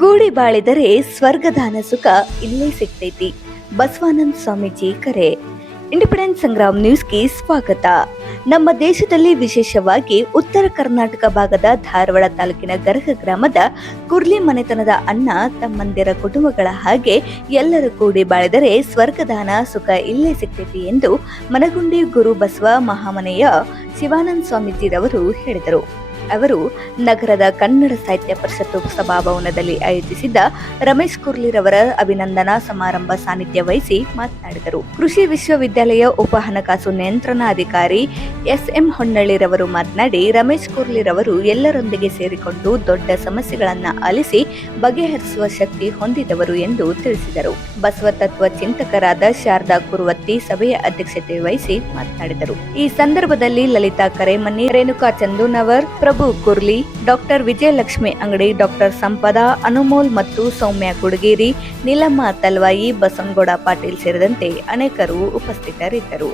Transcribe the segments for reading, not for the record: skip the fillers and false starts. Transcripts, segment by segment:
ಕೂಡಿ ಬಾಳಿದರೆ ಸ್ವರ್ಗದಾನ ಸುಖ ಇಲ್ಲೇ ಸಿಗ್ತೈತಿ. ಬಸವಾನಂದ ಸ್ವಾಮೀಜಿ ಕರೆ. ಇಂಡಿಪೆಂಡೆಂಟ್ ಸಂಗ್ರಾಮ್ ನ್ಯೂಸ್ಗೆ ಸ್ವಾಗತ. ನಮ್ಮ ದೇಶದಲ್ಲಿ ವಿಶೇಷವಾಗಿ ಉತ್ತರ ಕರ್ನಾಟಕ ಭಾಗದ ಧಾರವಾಡ ತಾಲೂಕಿನ ಗರಗ ಗ್ರಾಮದ ಕುರ್ಲಿ ಮನೆತನದ ಅಣ್ಣ ತಮ್ಮಂದಿರ ಕುಟುಂಬಗಳ ಹಾಗೆ ಎಲ್ಲರೂ ಕೂಡಿ ಬಾಳಿದರೆ ಸ್ವರ್ಗದಾನ ಸುಖ ಇಲ್ಲೇ ಸಿಗ್ತೈತಿ ಎಂದು ಮನಗುಂಡಿ ಗುರು ಬಸವ ಮಹಾಮನೆಯ ಶಿವಾನಂದ ಸ್ವಾಮೀಜಿರವರು ಹೇಳಿದರು. ಅವರು ನಗರದ ಕನ್ನಡ ಸಾಹಿತ್ಯ ಪರಿಷತ್ತು ಸಭಾಭವನದಲ್ಲಿ ಆಯೋಜಿಸಿದ್ದ ರಮೇಶ್ ಕುರ್ಲಿರವರ ಅಭಿನಂದನಾ ಸಮಾರಂಭ ಸಾನ್ನಿಧ್ಯ ವಹಿಸಿ ಮಾತನಾಡಿದರು. ಕೃಷಿ ವಿಶ್ವವಿದ್ಯಾಲಯ ಉಪ ಹಣಕಾಸು ನಿಯಂತ್ರಣಾಧಿಕಾರಿ ಎಸ್ಎಂ ಹೊನ್ನಳ್ಳಿರವರು ಮಾತನಾಡಿ, ರಮೇಶ್ ಕುರ್ಲಿರವರು ಎಲ್ಲರೊಂದಿಗೆ ಸೇರಿಕೊಂಡು ದೊಡ್ಡ ಸಮಸ್ಯೆಗಳನ್ನು ಆಲಿಸಿ ಬಗೆಹರಿಸುವ ಶಕ್ತಿ ಹೊಂದಿದವರು ಎಂದು ತಿಳಿಸಿದರು. ಬಸವ ತತ್ವ ಚಿಂತಕರಾದ ಶಾರದಾ ಕುರುವತ್ತಿ ಸಭೆಯ ಅಧ್ಯಕ್ಷತೆ ವಹಿಸಿ ಮಾತನಾಡಿದರು. ಈ ಸಂದರ್ಭದಲ್ಲಿ ಲಲಿತಾ ಕರೇಮನಿ, ರೇಣುಕಾ ಚಂದೂನವರ್, ಪ್ರಭು ಕುರ್ಲಿ, ಡಾಕ್ಟರ್ ವಿಜಯಲಕ್ಷ್ಮಿ ಅಂಗಡಿ, ಡಾಕ್ಟರ್ ಸಂಪದ ಅನುಮೋಲ್ ಮತ್ತು ಸೌಮ್ಯ ಗುಡಗೇರಿ, ನೀಲಮ್ಮ ತಲ್ವಾಯಿ, ಬಸನಗೌಡ ಪಾಟೀಲ್ ಸೇರಿದಂತೆ ಅನೇಕರು ಉಪಸ್ಥಿತರಿದ್ದರು.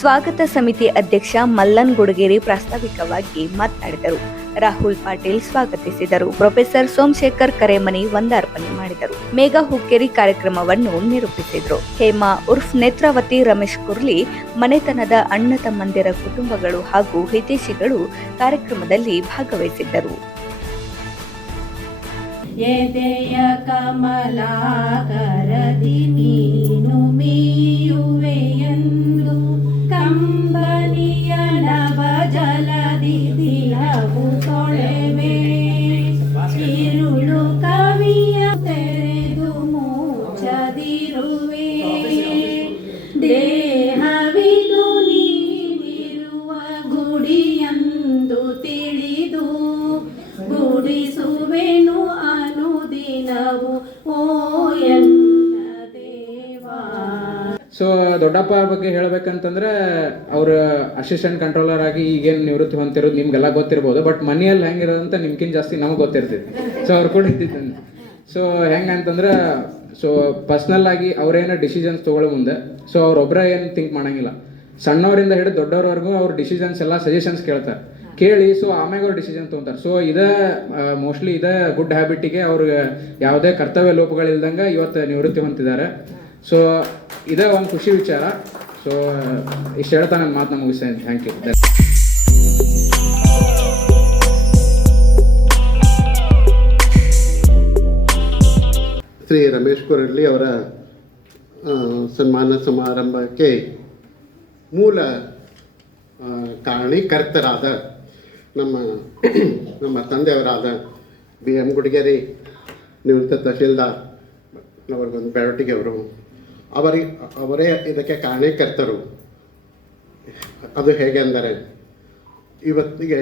ಸ್ವಾಗತ ಸಮಿತಿ ಅಧ್ಯಕ್ಷ ಮಲ್ಲನ್ ಗುಡಗೇರಿ ಪ್ರಾಸ್ತಾವಿಕವಾಗಿ ಮಾತನಾಡಿದರು. ರಾಹುಲ್ ಪಾಟೀಲ್ ಸ್ವಾಗತಿಸಿದರು. ಪ್ರೊಫೆಸರ್ ಸೋಮಶೇಖರ್ ಕರೇಮನಿ ವಂದಾರ್ಪಣೆ ಮಾಡಿದರು. ಮೇಘಾ ಹುಕ್ಕೇರಿ ಕಾರ್ಯಕ್ರಮವನ್ನು ನಿರೂಪಿಸಿದರು. ಹೇಮಾ ಉರ್ಫ್ ನೇತ್ರಾವತಿ, ರಮೇಶ್ ಕುರ್ಲಿ ಮನೆತನದ ಅಣ್ಣ ತಮ್ಮಂದಿರ ಕುಟುಂಬಗಳು ಹಾಗೂ ಹಿತೈಷಿಗಳು ಕಾರ್ಯಕ್ರಮದಲ್ಲಿ ಭಾಗವಹಿಸಿದ್ದರು. ಎದೆಯ ಕಮಲಾಕರದಿ ನೀನು ಮೀಯುವೆಯೆಂದು ಕಂಬನಿಯ ನವ ಜಲದಿ ದಿನವು ತೊಳೆವೆ. ഇരുಳು ಕವಿಯ ತೆರೆದು ಮುಚ್ಚದಿರುವೆ. ದೇಹವಿದು ನೀಡಿರುವ ಗುಡಿಯಂದು ತಿಳಿದು ಗುಡಿಸುವೆನು ಅನುದಿನವು ಓ ಎನ್ನ ದೇವಾ. ಸೊ ದೊಡ್ಡಪ್ಪ ಬಗ್ಗೆ ಹೇಳ್ಬೇಕಂತಂದ್ರೆ ಅವ್ರ ಅಸಿಸ್ಟೆಂಟ್ ಕಂಟ್ರೋಲರ್ ಆಗಿ ಈಗೇನು ನಿವೃತ್ತಿ ಹೊಂದಿರೋದು ನಿಮ್ಗೆಲ್ಲ ಗೊತ್ತಿರ್ಬೋದು. ಬಟ್ ಮನೆಯಲ್ಲಿ ಹೆಂಗಿರೋದಂತ ನಿಮ್ಗಿಂತ ಜಾಸ್ತಿ ನಮಗೆ ಗೊತ್ತಿರ್ತೈತಿ. ಸೊ ಅವ್ರು ಕೂಡ ಇದ್ದಿದ್ದು. ಸೊ ಹೆಂಗಂತಂದ್ರೆ ಸೊ ಪರ್ಸ್ನಲ್ ಆಗಿ ಅವ್ರೇನೋ ಡಿಸಿಷನ್ಸ್ ತೊಗೊಳ್ಳೋ ಮುಂದೆ ಸೊ ಅವ್ರೊಬ್ಬರೇ ಏನು ಥಿಂಕ್ ಮಾಡೋಂಗಿಲ್ಲ. ಸಣ್ಣವರಿಂದ ಹಿಡಿದು ದೊಡ್ಡವ್ರವರೆಗೂ ಅವ್ರ ಡಿಸಿಷನ್ಸ್ ಎಲ್ಲ ಸಜೆಷನ್ಸ್ ಕೇಳ್ತಾರೆ. ಕೇಳಿ ಸೊ ಆಮ್ಯಾಗ ಅವ್ರು ಡಿಸಿಷನ್ ತೊಗೊತಾರೆ. ಸೊ ಇದೇ ಮೋಸ್ಟ್ಲಿ ಇದೇ ಗುಡ್ ಹ್ಯಾಬಿಟಿಗೆ ಅವ್ರಿಗೆ ಯಾವುದೇ ಕರ್ತವ್ಯ ಲೋಪಗಳಿಲ್ದಂಗೆ ಇವತ್ತು ನಿವೃತ್ತಿ ಹೊಂದಿದ್ದಾರೆ. ಸೊ ಇದೇ ಒಂದು ಖುಷಿ ವಿಚಾರ. ಸೊ ಇಷ್ಟು ಹೇಳ್ತಾ ನನ್ನ ಮಾತನ್ನ ಮುಗಿಸ್ತೇನೆ. Thank you. ಶ್ರೀ ರಮೇಶ್ ಕುರ್ಲಿ ಅವರ ಸನ್ಮಾನ ಸಮಾರಂಭಕ್ಕೆ ಮೂಲ ಕಾರಣೀಕರ್ತರಾದ ನಮ್ಮ ತಂದೆಯವರಾದ BM ಗುಡಿಗೇರಿ, ನಿವೃತ್ತ ತಹಶೀಲ್ದಾರ್ ನವರಗೊಂದು ಬೆಳವಟಿಗೆ ಅವರು ಅವರೇ ಇದಕ್ಕೆ ಕಾರಣೀಕರ್ತರು. ಅದು ಹೇಗೆ ಅಂದರೆ ಇವತ್ತಿಗೆ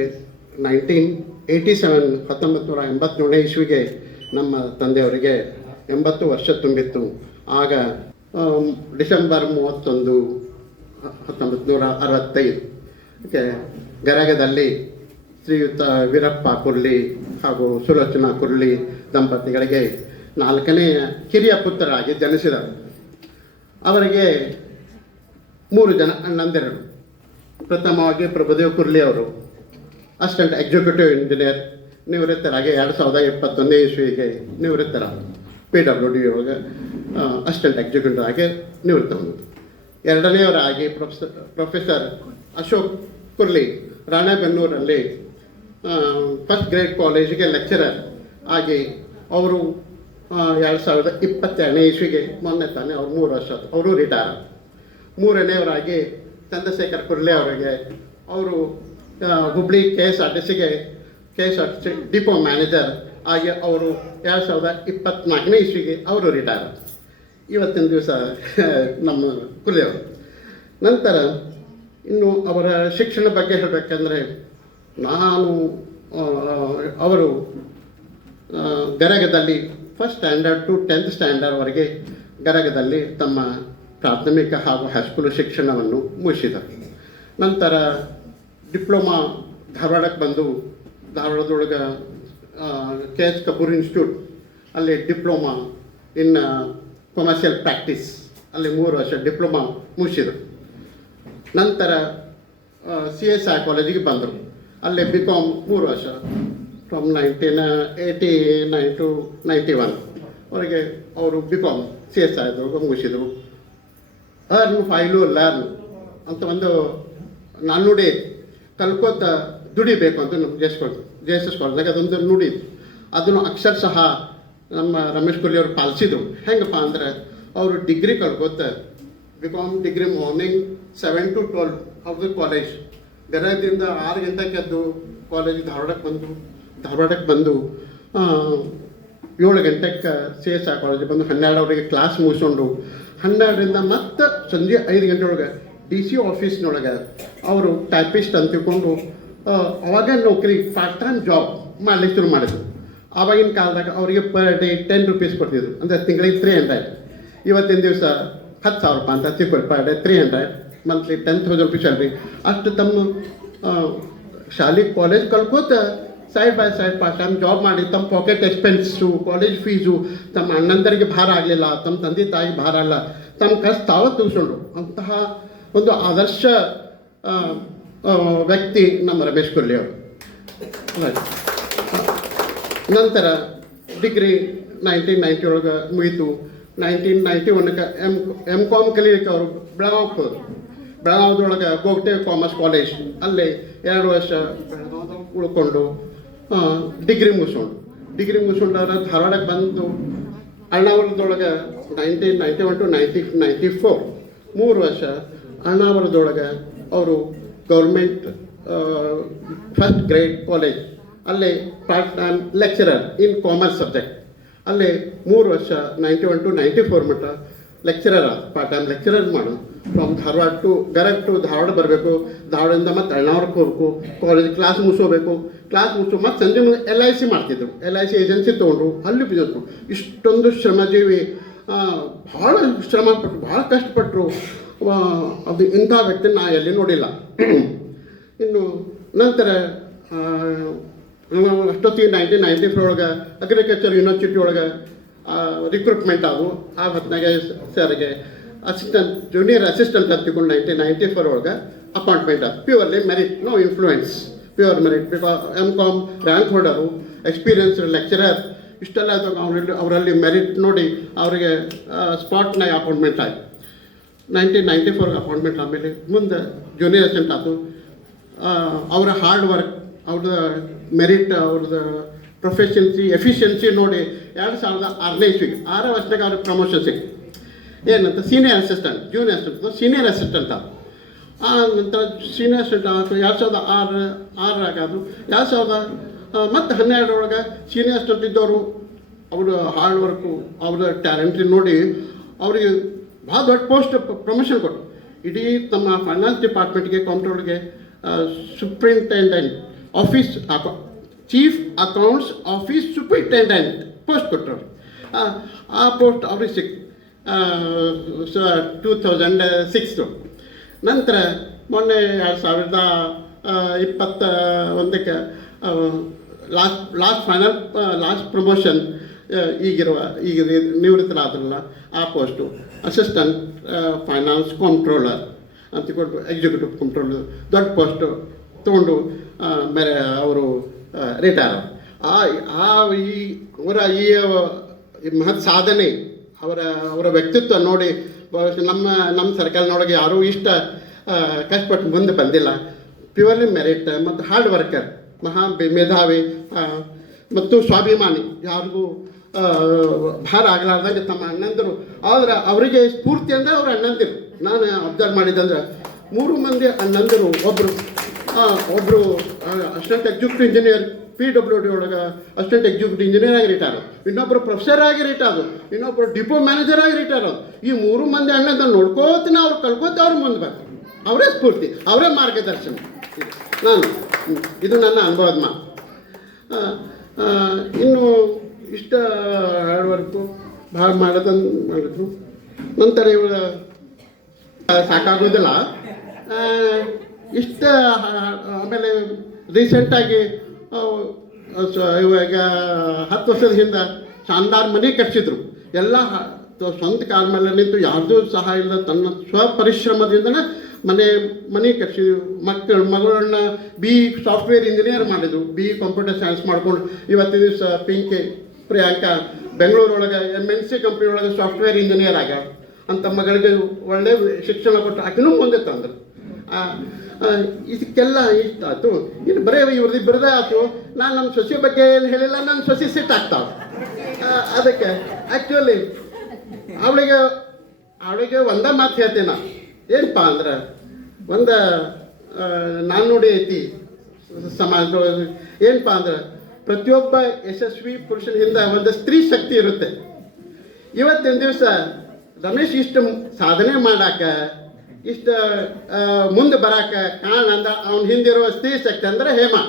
1987 ಇಸ್ವಿಗೆ ನಮ್ಮ ತಂದೆಯವರಿಗೆ 80 ವರ್ಷ ತುಂಬಿತ್ತು. ಆಗ ಡಿಸೆಂಬರ್ 31, 1965 ಗರಗದಲ್ಲಿ ಶ್ರೀಯುತ ವೀರಪ್ಪ ಕುರ್ಲಿ ಹಾಗೂ ಸುಲೋಚನಾ ಕುರ್ಲಿ ದಂಪತಿಗಳಿಗೆ 4ನೇ ಕಿರಿಯ ಪುತ್ರರಾಗಿ ಜನಿಸಿದರು. ಅವರಿಗೆ 3 ಜನ ಅಣ್ಣಂದಿರರು. ಪ್ರಥಮವಾಗಿ ಪ್ರಭುದೇವ್ ಕುರ್ಲಿ ಅವರು ಅಸಿಸ್ಟೆಂಟ್ ಎಕ್ಸಿಕ್ಯೂಟಿವ್ ಇಂಜಿನಿಯರ್ ನಿವೃತ್ತರಾಗಿ 2021 ಇಸ್ವಿಗೆ ನಿವೃತ್ತರಾದರು. PWD ಒಳಗೆ ಅಸಿಸ್ಟೆಂಟ್ ಎಕ್ಸಿಕ್ಯೂಟಿವ್ ಆಗಿ ನಿವೃತ್ತ ಹೊಂದಿದರು. ಎರಡನೆಯವರಾಗಿ professor Ashok Kurli ರಾಣೆಬೆನ್ನೂರಲ್ಲಿ first grade ಕಾಲೇಜಿಗೆ ಲೆಕ್ಚರರ್ ಆಗಿ ಅವರು 2022 ಇಸ್ವಿಗೆ ಮೊನ್ನೆ ತಾನೇ ಅವ್ರು 3 ವರ್ಷ ಅವರು ರಿಟೈರ್. ಮೂರನೆಯವರಾಗಿ ಚಂದ್ರಶೇಖರ್ ಕುರ್ಲಿ ಅವರಿಗೆ ಅವರು ಹುಬ್ಳಿ KSRTC ಡಿಪೋ ಮ್ಯಾನೇಜರ್ ಆಗಿ ಅವರು 2024 ಇಸ್ವಿಗೆ ಅವರು ರಿಟೈರ್. ಇವತ್ತಿನ ದಿವಸ ನಮ್ಮ ಕುರ್ಲಿಯವರು. ನಂತರ ಇನ್ನು ಅವರ ಶಿಕ್ಷಣ ಬಗ್ಗೆ ಹೇಳಬೇಕಂದ್ರೆ ಅವರು ಗರಗದಲ್ಲಿ ಫಸ್ಟ್ ಸ್ಟ್ಯಾಂಡರ್ಡ್ ಟು 10th ಸ್ಟ್ಯಾಂಡರ್ಡ್ವರೆಗೆ ಗರಗದಲ್ಲಿ ತಮ್ಮ ಪ್ರಾಥಮಿಕ ಹಾಗೂ ಹೈಸ್ಕೂಲ್ ಶಿಕ್ಷಣವನ್ನು ಮುಗಿಸಿದರು. ನಂತರ ಡಿಪ್ಲೊಮಾ ಧಾರವಾಡಕ್ಕೆ ಬಂದು ಧಾರವಾಡದೊಳಗೆ KH ಕಪೂರ್ ಇನ್ಸ್ಟಿಟ್ಯೂಟ್ ಅಲ್ಲಿ ಡಿಪ್ಲೊಮಾ ಇನ್ ಕಮರ್ಷಿಯಲ್ ಪ್ರಾಕ್ಟೀಸ್ ಅಲ್ಲಿ 3 ವರ್ಷ ಡಿಪ್ಲೊಮಾ ಮುಗಿಸಿದರು. ನಂತರ CA ಸೈಕಾಲಜಿಗೆ ಬಂದರು. ಅಲ್ಲೇ BCom 3 ವರ್ಷ ಫ್ರಮ್ 1989 ಟು 91 ಅವರಿಗೆ ಅವರು BCom CS ಆಯಿತು, ಮುಗಿಸಿದರು. ಅರ್ನ್ ಫೈಲು ಲರ್ನ್ ಅಂತ ಒಂದು ನಾಣ್ಣುಡಿ ಕಲ್ಕೋತ ದುಡಿಬೇಕು ಅಂತ ನಮ್ಮ JSS ಕಾಲೇಜ್ನಾಗ ಅದೊಂದು ನುಡಿ. ಅದನ್ನು ಅಕ್ಷರಶಃ ನಮ್ಮ ರಮೇಶ್ ಕೊಹ್ಲಿ ಅವರು ಪಾಲಿಸಿದ್ರು. ಹೆಂಗಪ್ಪ ಅಂದರೆ ಅವರು degree Calcutta BCom degree morning 7 to 12 of the college, ಬೆರದಿಂದ 6 ಗಂಟೆಗೆ ಎದ್ದು ಕಾಲೇಜ್ ಧಾರವಾಡಕ್ಕೆ ಬಂದು 7 ಗಂಟೆಗೆ CS ಕಾಲೇಜಿಗೆ ಬಂದು 12 ಕ್ಲಾಸ್ ಮುಗಿಸ್ಕೊಂಡು 12ರಿಂದ ಮತ್ತೆ ಸಂಜೆ 5 ಗಂಟೆ ಒಳಗೆ DC ಆಫೀಸ್ನೊಳಗೆ ಅವರು ಟೈಪಿಸ್ಟ್ ಅಂತ ತಿಳ್ಕೊಂಡು ಅವಾಗ ನೌಕರಿ ಪಾರ್ಟ್ ಟೈಮ್ ಜಾಬ್ ಮಾಡಲಿಕ್ಕೆ ಶುರು ಮಾಡಿದ್ರು. ಆವಾಗಿನ ಕಾಲದಾಗ ಅವರಿಗೆ ಪರ್ ಡೇ 10 ರೂಪೀಸ್ ಕೊಡ್ತಿದ್ರು, ಅಂದರೆ ತಿಂಗಳಿಗೆ 300. ಇವತ್ತಿನ ದಿವಸ 10,000 ರೂಪಾಯಿ ಅಂತ ತಿಳ್ಕೊಳ್ಳಿ, per day 300, monthly 10,000 rupees salary. ಅಷ್ಟು ತಮ್ಮ ಶಾಲೆ college Calcutta side by side part time job ಮಾಡಿ ತಮ್ಮ ಪಾಕೆಟ್ ಎಕ್ಸ್ಪೆನ್ಸು, ಕಾಲೇಜ್ ಫೀಸು, ತಮ್ಮ ಅಣ್ಣಂದರಿಗೆ ಭಾರ ಆಗಲಿಲ್ಲ, ತಮ್ಮ ತಂದೆ ತಾಯಿ ಭಾರ ಅಲ್ಲ, ತಮ್ಮ ಕಷ್ಟ ತಾವು ತೆಗೆಸ್ಕೊಂಡ್ರು. ಅಂತಹ ಒಂದು ಆದರ್ಶ ವ್ಯಕ್ತಿ ನಮ್ಮ ರಮೇಶ್ ಕೊಹ್ಲಿ ಅವರು. ನಂತರ ಡಿಗ್ರಿ 1990 ಒಳಗೆ ಮುಗೀತು. 1991ಕ್ಕೆ M.Com ಕಲೀಲಿಕ್ಕೆ ಅವರು ಬೆಳಗಾವಿಗೆ ಹೋದರು. ಬೆಳಗಾವದೊಳಗೆ ಗೋಗ್ಟೆ ಕಾಮರ್ಸ್ ಕಾಲೇಜ್, ಅಲ್ಲೇ 2 ವರ್ಷ ಬೆಳಗಾವದಾಗ ಉಳ್ಕೊಂಡು ಡಿಗ್ರಿ ಮುಗಿಸ್ಕೊಂಡು ಅವ್ರು ಧಾರವಾಡಕ್ಕೆ ಬಂದು ಅಣ್ಣಾವರದೊಳಗೆ 1991 to 1994 3 ವರ್ಷ ಅಣ್ಣಾವರದೊಳಗೆ ಅವರು ಗೌರ್ಮೆಂಟ್ ಫಸ್ಟ್ ಗ್ರೇಡ್ ಕಾಲೇಜ್ ಅಲ್ಲೇ part time lecturer in commerce subject, ಅಲ್ಲೇ 3 ವರ್ಷ 91 to 94 ಮಟ್ಟ ಲೆಕ್ಚರರ್ ಪಾರ್ಟ್ ಟೈಮ್ ಲೆಕ್ಚರರ್ ಮಾಡೋದು. From Dharwad to Garag to Dharwad ಬರಬೇಕು, ಧಾರವಾಡದಿಂದ ಮತ್ತು ಅಣ್ಣಾವರಕ್ಕೆ ಹೋಗ್ಬೇಕು, ಕಾಲೇಜ್ ಕ್ಲಾಸ್ ಮುಗಿಸೋಬೇಕು, ಮತ್ತು ಸಂಜೆ LIC ಮಾಡ್ತಿದ್ರು. LIC ಏಜೆನ್ಸಿ ತೊಗೊಂಡ್ರು, ಅಲ್ಲಿ ಬಿದ್ದು ಇಷ್ಟೊಂದು ಶ್ರಮಜೀವಿ, ಭಾಳ ಶ್ರಮಪಟ್ಟರು, ಭಾಳ ಕಷ್ಟಪಟ್ಟರು. ಅದು ಇಂಥ ವ್ಯಕ್ತಿ ನಾ ಎಲ್ಲಿ ನೋಡಿಲ್ಲ. ಇನ್ನು ನಂತರ ಅಷ್ಟೊತ್ತಿಗೆ 1994 ಒಳಗೆ ಅಗ್ರಿಕಲ್ಚರ್ ಯೂನಿವರ್ಸಿಟಿ ಒಳಗೆ ರಿಕ್ರೂಟ್ಮೆಂಟ್ ಆದವು. ಆ ಹೊತ್ತಿನಾಗೆ ಸರ್ಗೆ ಜೂನಿಯರ್ ಅಸಿಸ್ಟೆಂಟ್ ಅಂತ ತಿಳ್ಕೊಂಡು 1994 ಒಳಗೆ ಅಪಾಯಿಂಟ್ಮೆಂಟ್ ಆದ. Purely merit, no influence, pure merit. Because M.Com rank holder, experience lecturer, ಇಷ್ಟೆಲ್ಲ ಅವರಲ್ಲಿ ಮೆರಿಟ್ ನೋಡಿ ಅವರಿಗೆ ಸ್ಪಾಟ್ನಾಗ ಅಪಾಯಿಂಟ್ಮೆಂಟ್ ಆಯಿತು. 1994 ಅಪಾಯಿಂಟ್ಮೆಂಟ್ ಆದಮೇಲೆ ಮುಂದೆ ಜೂನಿಯರ್ ಅಸಿಸ್ಟೆಂಟ್ ಆಯಿತು. ಅವರ ಹಾರ್ಡ್ ವರ್ಕ್, ಅವ್ರದ್ದು ಮೆರಿಟ್, ಅವ್ರದ್ದು ಪ್ರೊಫೆಷನ್ಸಿ, ಎಫಿಷಿಯನ್ಸಿ ನೋಡಿ 2006ನೇ ಇಸ್ವಿಗೆ 6 ವರ್ಷದಾಗ ಅವ್ರಿಗೆ ಪ್ರಮೋಷನ್ ಸಿಕ್ತು. ಏನಂತ senior assistant, junior assistant, senior assistant ಆದ. ಆ ನಂತರ ಸೀನಿಯರ್ ಅಸಿಸ್ಟೆಂಟ್ ಆಯಿತು. 2006 ಆಗೋದು. 2000 ಮತ್ತು 12 ಒಳಗೆ ಸೀನಿಯರ್ ಅಸಿಸ್ಟೆಂಟ್ ಇದ್ದವರು ಅವರು ಹಾರ್ಡ್ ವರ್ಕು, ಅವ್ರ ಟ್ಯಾಲೆಂಟ್ ನೋಡಿ ಅವರಿಗೆ ಭಾಳ ದೊಡ್ಡ ಪೋಸ್ಟ್ ಪ್ರಮೋಷನ್ ಕೊಟ್ಟರು. ಇಡೀ ತಮ್ಮ ಫೈನಾನ್ಸ್ ಡಿಪಾರ್ಟ್ಮೆಂಟ್ಗೆ, ಕಂಪ್ಟ್ರೋಲ್ಗೆ superintendent office, chief accounts office superintendent post ಕೊಟ್ಟರು. ಆ ಪೋಸ್ಟ್ ಅವ್ರಿಗೆ ಸಿಕ್ತು 2006. ನಂತರ ಮೊನ್ನೆ 2021ಕ್ಕೆ ಲಾಸ್ಟ್ ಪ್ರಮೋಷನ್ ಈಗ ನಿವೃತ್ತರಾದ್ರಲ್ಲ ಆ ಪೋಸ್ಟು ಅಸಿಸ್ಟೆಂಟ್ ಫೈನಾನ್ಸ್ ಕಂಟ್ರೋಲರ್ ಅಂತ ಕೊಟ್ಟು, ಎಕ್ಸಿಕ್ಯೂಟಿವ್ ಕಂಟ್ರೋಲರ್ ದೊಡ್ಡ ಪೋಸ್ಟು ತೊಗೊಂಡು ಅವರು ರಿಟೈರ್. ಈ ಮಹತ್ ಸಾಧನೆ, ಅವರ ವ್ಯಕ್ತಿತ್ವ ನೋಡಿ ನಮ್ಮ ಸರ್ಕಲ್ನೊಳಗೆ ಯಾರೂ ಇಷ್ಟ ಕಷ್ಟಪಟ್ಟು ಮುಂದೆ ಬಂದಿಲ್ಲ. ಪ್ಯೂರ್ಲಿ ಮೆರಿಟ್ ಮತ್ತು ಹಾರ್ಡ್ ವರ್ಕರ್, ಮಹಾ ಮೇಧಾವಿ ಮತ್ತು ಸ್ವಾಭಿಮಾನಿ, ಯಾರಿಗೂ ಭಾರ ಆಗಲಾರ್ದಂಗೆ ತಮ್ಮ ಅಣ್ಣಂದರು. ಆದರೆ ಅವರಿಗೆ ಸ್ಫೂರ್ತಿ ಅಂದರೆ ಅವ್ರ ಅಣ್ಣಂದಿರು. ನಾನು ಅಬ್ಸರ್ವ್ ಮಾಡಿದಂದ್ರೆ 3 ಮಂದಿ ಅಣ್ಣಂದಿರು, ಒಬ್ಬರು ಅಸಿಸ್ಟೆಂಟ್ ಎಕ್ಸಿಕ್ಯೂಟಿವ್ ಇಂಜಿನಿಯರ್ PWD ಒಳಗೆ ಅಸಿಸ್ಟೆಂಟ್ ಎಕ್ಸಿಕ್ಯೂಟಿವ್ ಇಂಜಿನಿಯರ್ ಆಗಿ ರಿಟೈರ್, ಇನ್ನೊಬ್ಬರು ಪ್ರೊಫೆಸರ್ ಆಗಿ ರಿಟೈರ್, ಇನ್ನೊಬ್ಬರು ಡಿಪೋ ಮ್ಯಾನೇಜರ್ ಆಗಿ ರಿಟೈರ್. ಈ 3 ಮಂದಿ ಅಣ್ಣಂದ ನೋಡ್ಕೋತೀನಿ, ಅವ್ರು ಕಲ್ಕೋತ ಅವ್ರು ಮುಂದೆ ಬರ್ತಾರೆ. ಅವರೇ ಸ್ಫೂರ್ತಿ, ಅವರೇ ಮಾರ್ಗದರ್ಶನ. ಇದು ನನ್ನ ಅನುಭವದ ಮಾತು. ಇನ್ನು ಇಷ್ಟ ಹಾರ್ಡ್ ವರ್ಕು ಭಾಳ ಮಾಡಿದ್ರು. ನಂತರ ಇವಳ ಸಾಕಾಗೋದಿಲ್ಲ ಇಷ್ಟ. ಆಮೇಲೆ ರೀಸೆಂಟಾಗಿ ಇವಾಗ 10 ವರ್ಷದ ಹಿಂದೆ ಶಾನ್ದಾರ್ ಮನೆ ಕಟ್ಟಿಸಿದ್ರು. ಎಲ್ಲ ಸ್ವಂತ ಕಾಲ ಮೇಲೆ ನಿಂತು ಯಾರ್ದೂ ಸಹಾಯ ಇಲ್ಲ, ತನ್ನ ಸ್ವಪರಿಶ್ರಮದಿಂದನೇ ಮನೆ ಕಟ್ಸಿದ್ರು. ಮಗಳನ್ನ ಬಿ ಸಾಫ್ಟ್ವೇರ್ ಇಂಜಿನಿಯರ್ ಮಾಡಿದ್ರು, ಬಿ ಕಂಪ್ಯೂಟರ್ ಸೈನ್ಸ್ ಮಾಡ್ಕೊಂಡು ಇವತ್ತು ದಿವಸ ಪಿಂಕಿ ಪ್ರಿಯಾಂಕಾ ಬೆಂಗಳೂರೊಳಗೆ MNC ಕಂಪ್ನಿ ಒಳಗೆ ಸಾಫ್ಟ್ವೇರ್ ಇಂಜಿನಿಯರ್ ಆಗ ಅಂತ ಮಗಳಿಗೆ ಒಳ್ಳೆ ಶಿಕ್ಷಣ ಕೊಟ್ಟು ಆಕಿನೂ ಮುಂದೆ ತಂದರು. ಇದಕ್ಕೆಲ್ಲ ಇಷ್ಟ ಆಯ್ತು. ಇನ್ನು ಬರೀ ಇವ್ರದ್ದಿಬ್ಬರದೇ ಆಯ್ತು. ನಾನು ನಮ್ಮ ಸೊಸೆ ಬಗ್ಗೆ ಏನು ಹೇಳಿಲ್ಲ, ನನ್ನ ಸೊಸೆ ಸಿಟ್ಟು ಆಗ್ತಾವೆ. ಅದಕ್ಕೆ ಆ್ಯಕ್ಚುಲಿ ಅವಳಿಗೆ ಒಂದೇ ಮಾತು ಹೇಳ್ತೇನೆ ನಾನು. ಏನಪ್ಪ ಅಂದ್ರೆ ಒಂದು ನಾಣ್ಣುಡಿ ಐತಿ ಸಮಾಜದೊಳಗೆ. ಏನಪ್ಪ ಅಂದ್ರೆ ಪ್ರತಿಯೊಬ್ಬ ಯಶಸ್ವಿ ಪುರುಷನ ಹಿಂದೆ ಒಂದು ಸ್ತ್ರೀ ಶಕ್ತಿ ಇರುತ್ತೆ. ಇವತ್ತಿನ ದಿವಸ ರಮೇಶ್ ಇಷ್ಟು ಸಾಧನೆ ಮಾಡಾಕ, ಇಷ್ಟು ಮುಂದೆ ಬರಾಕ ಕಾರಣ ಅಂದ್ರೆ ಅವನ ಹಿಂದಿರುವ ಸ್ತ್ರೀ ಶಕ್ತಿ ಅಂದರೆ ಹೇಮಾ.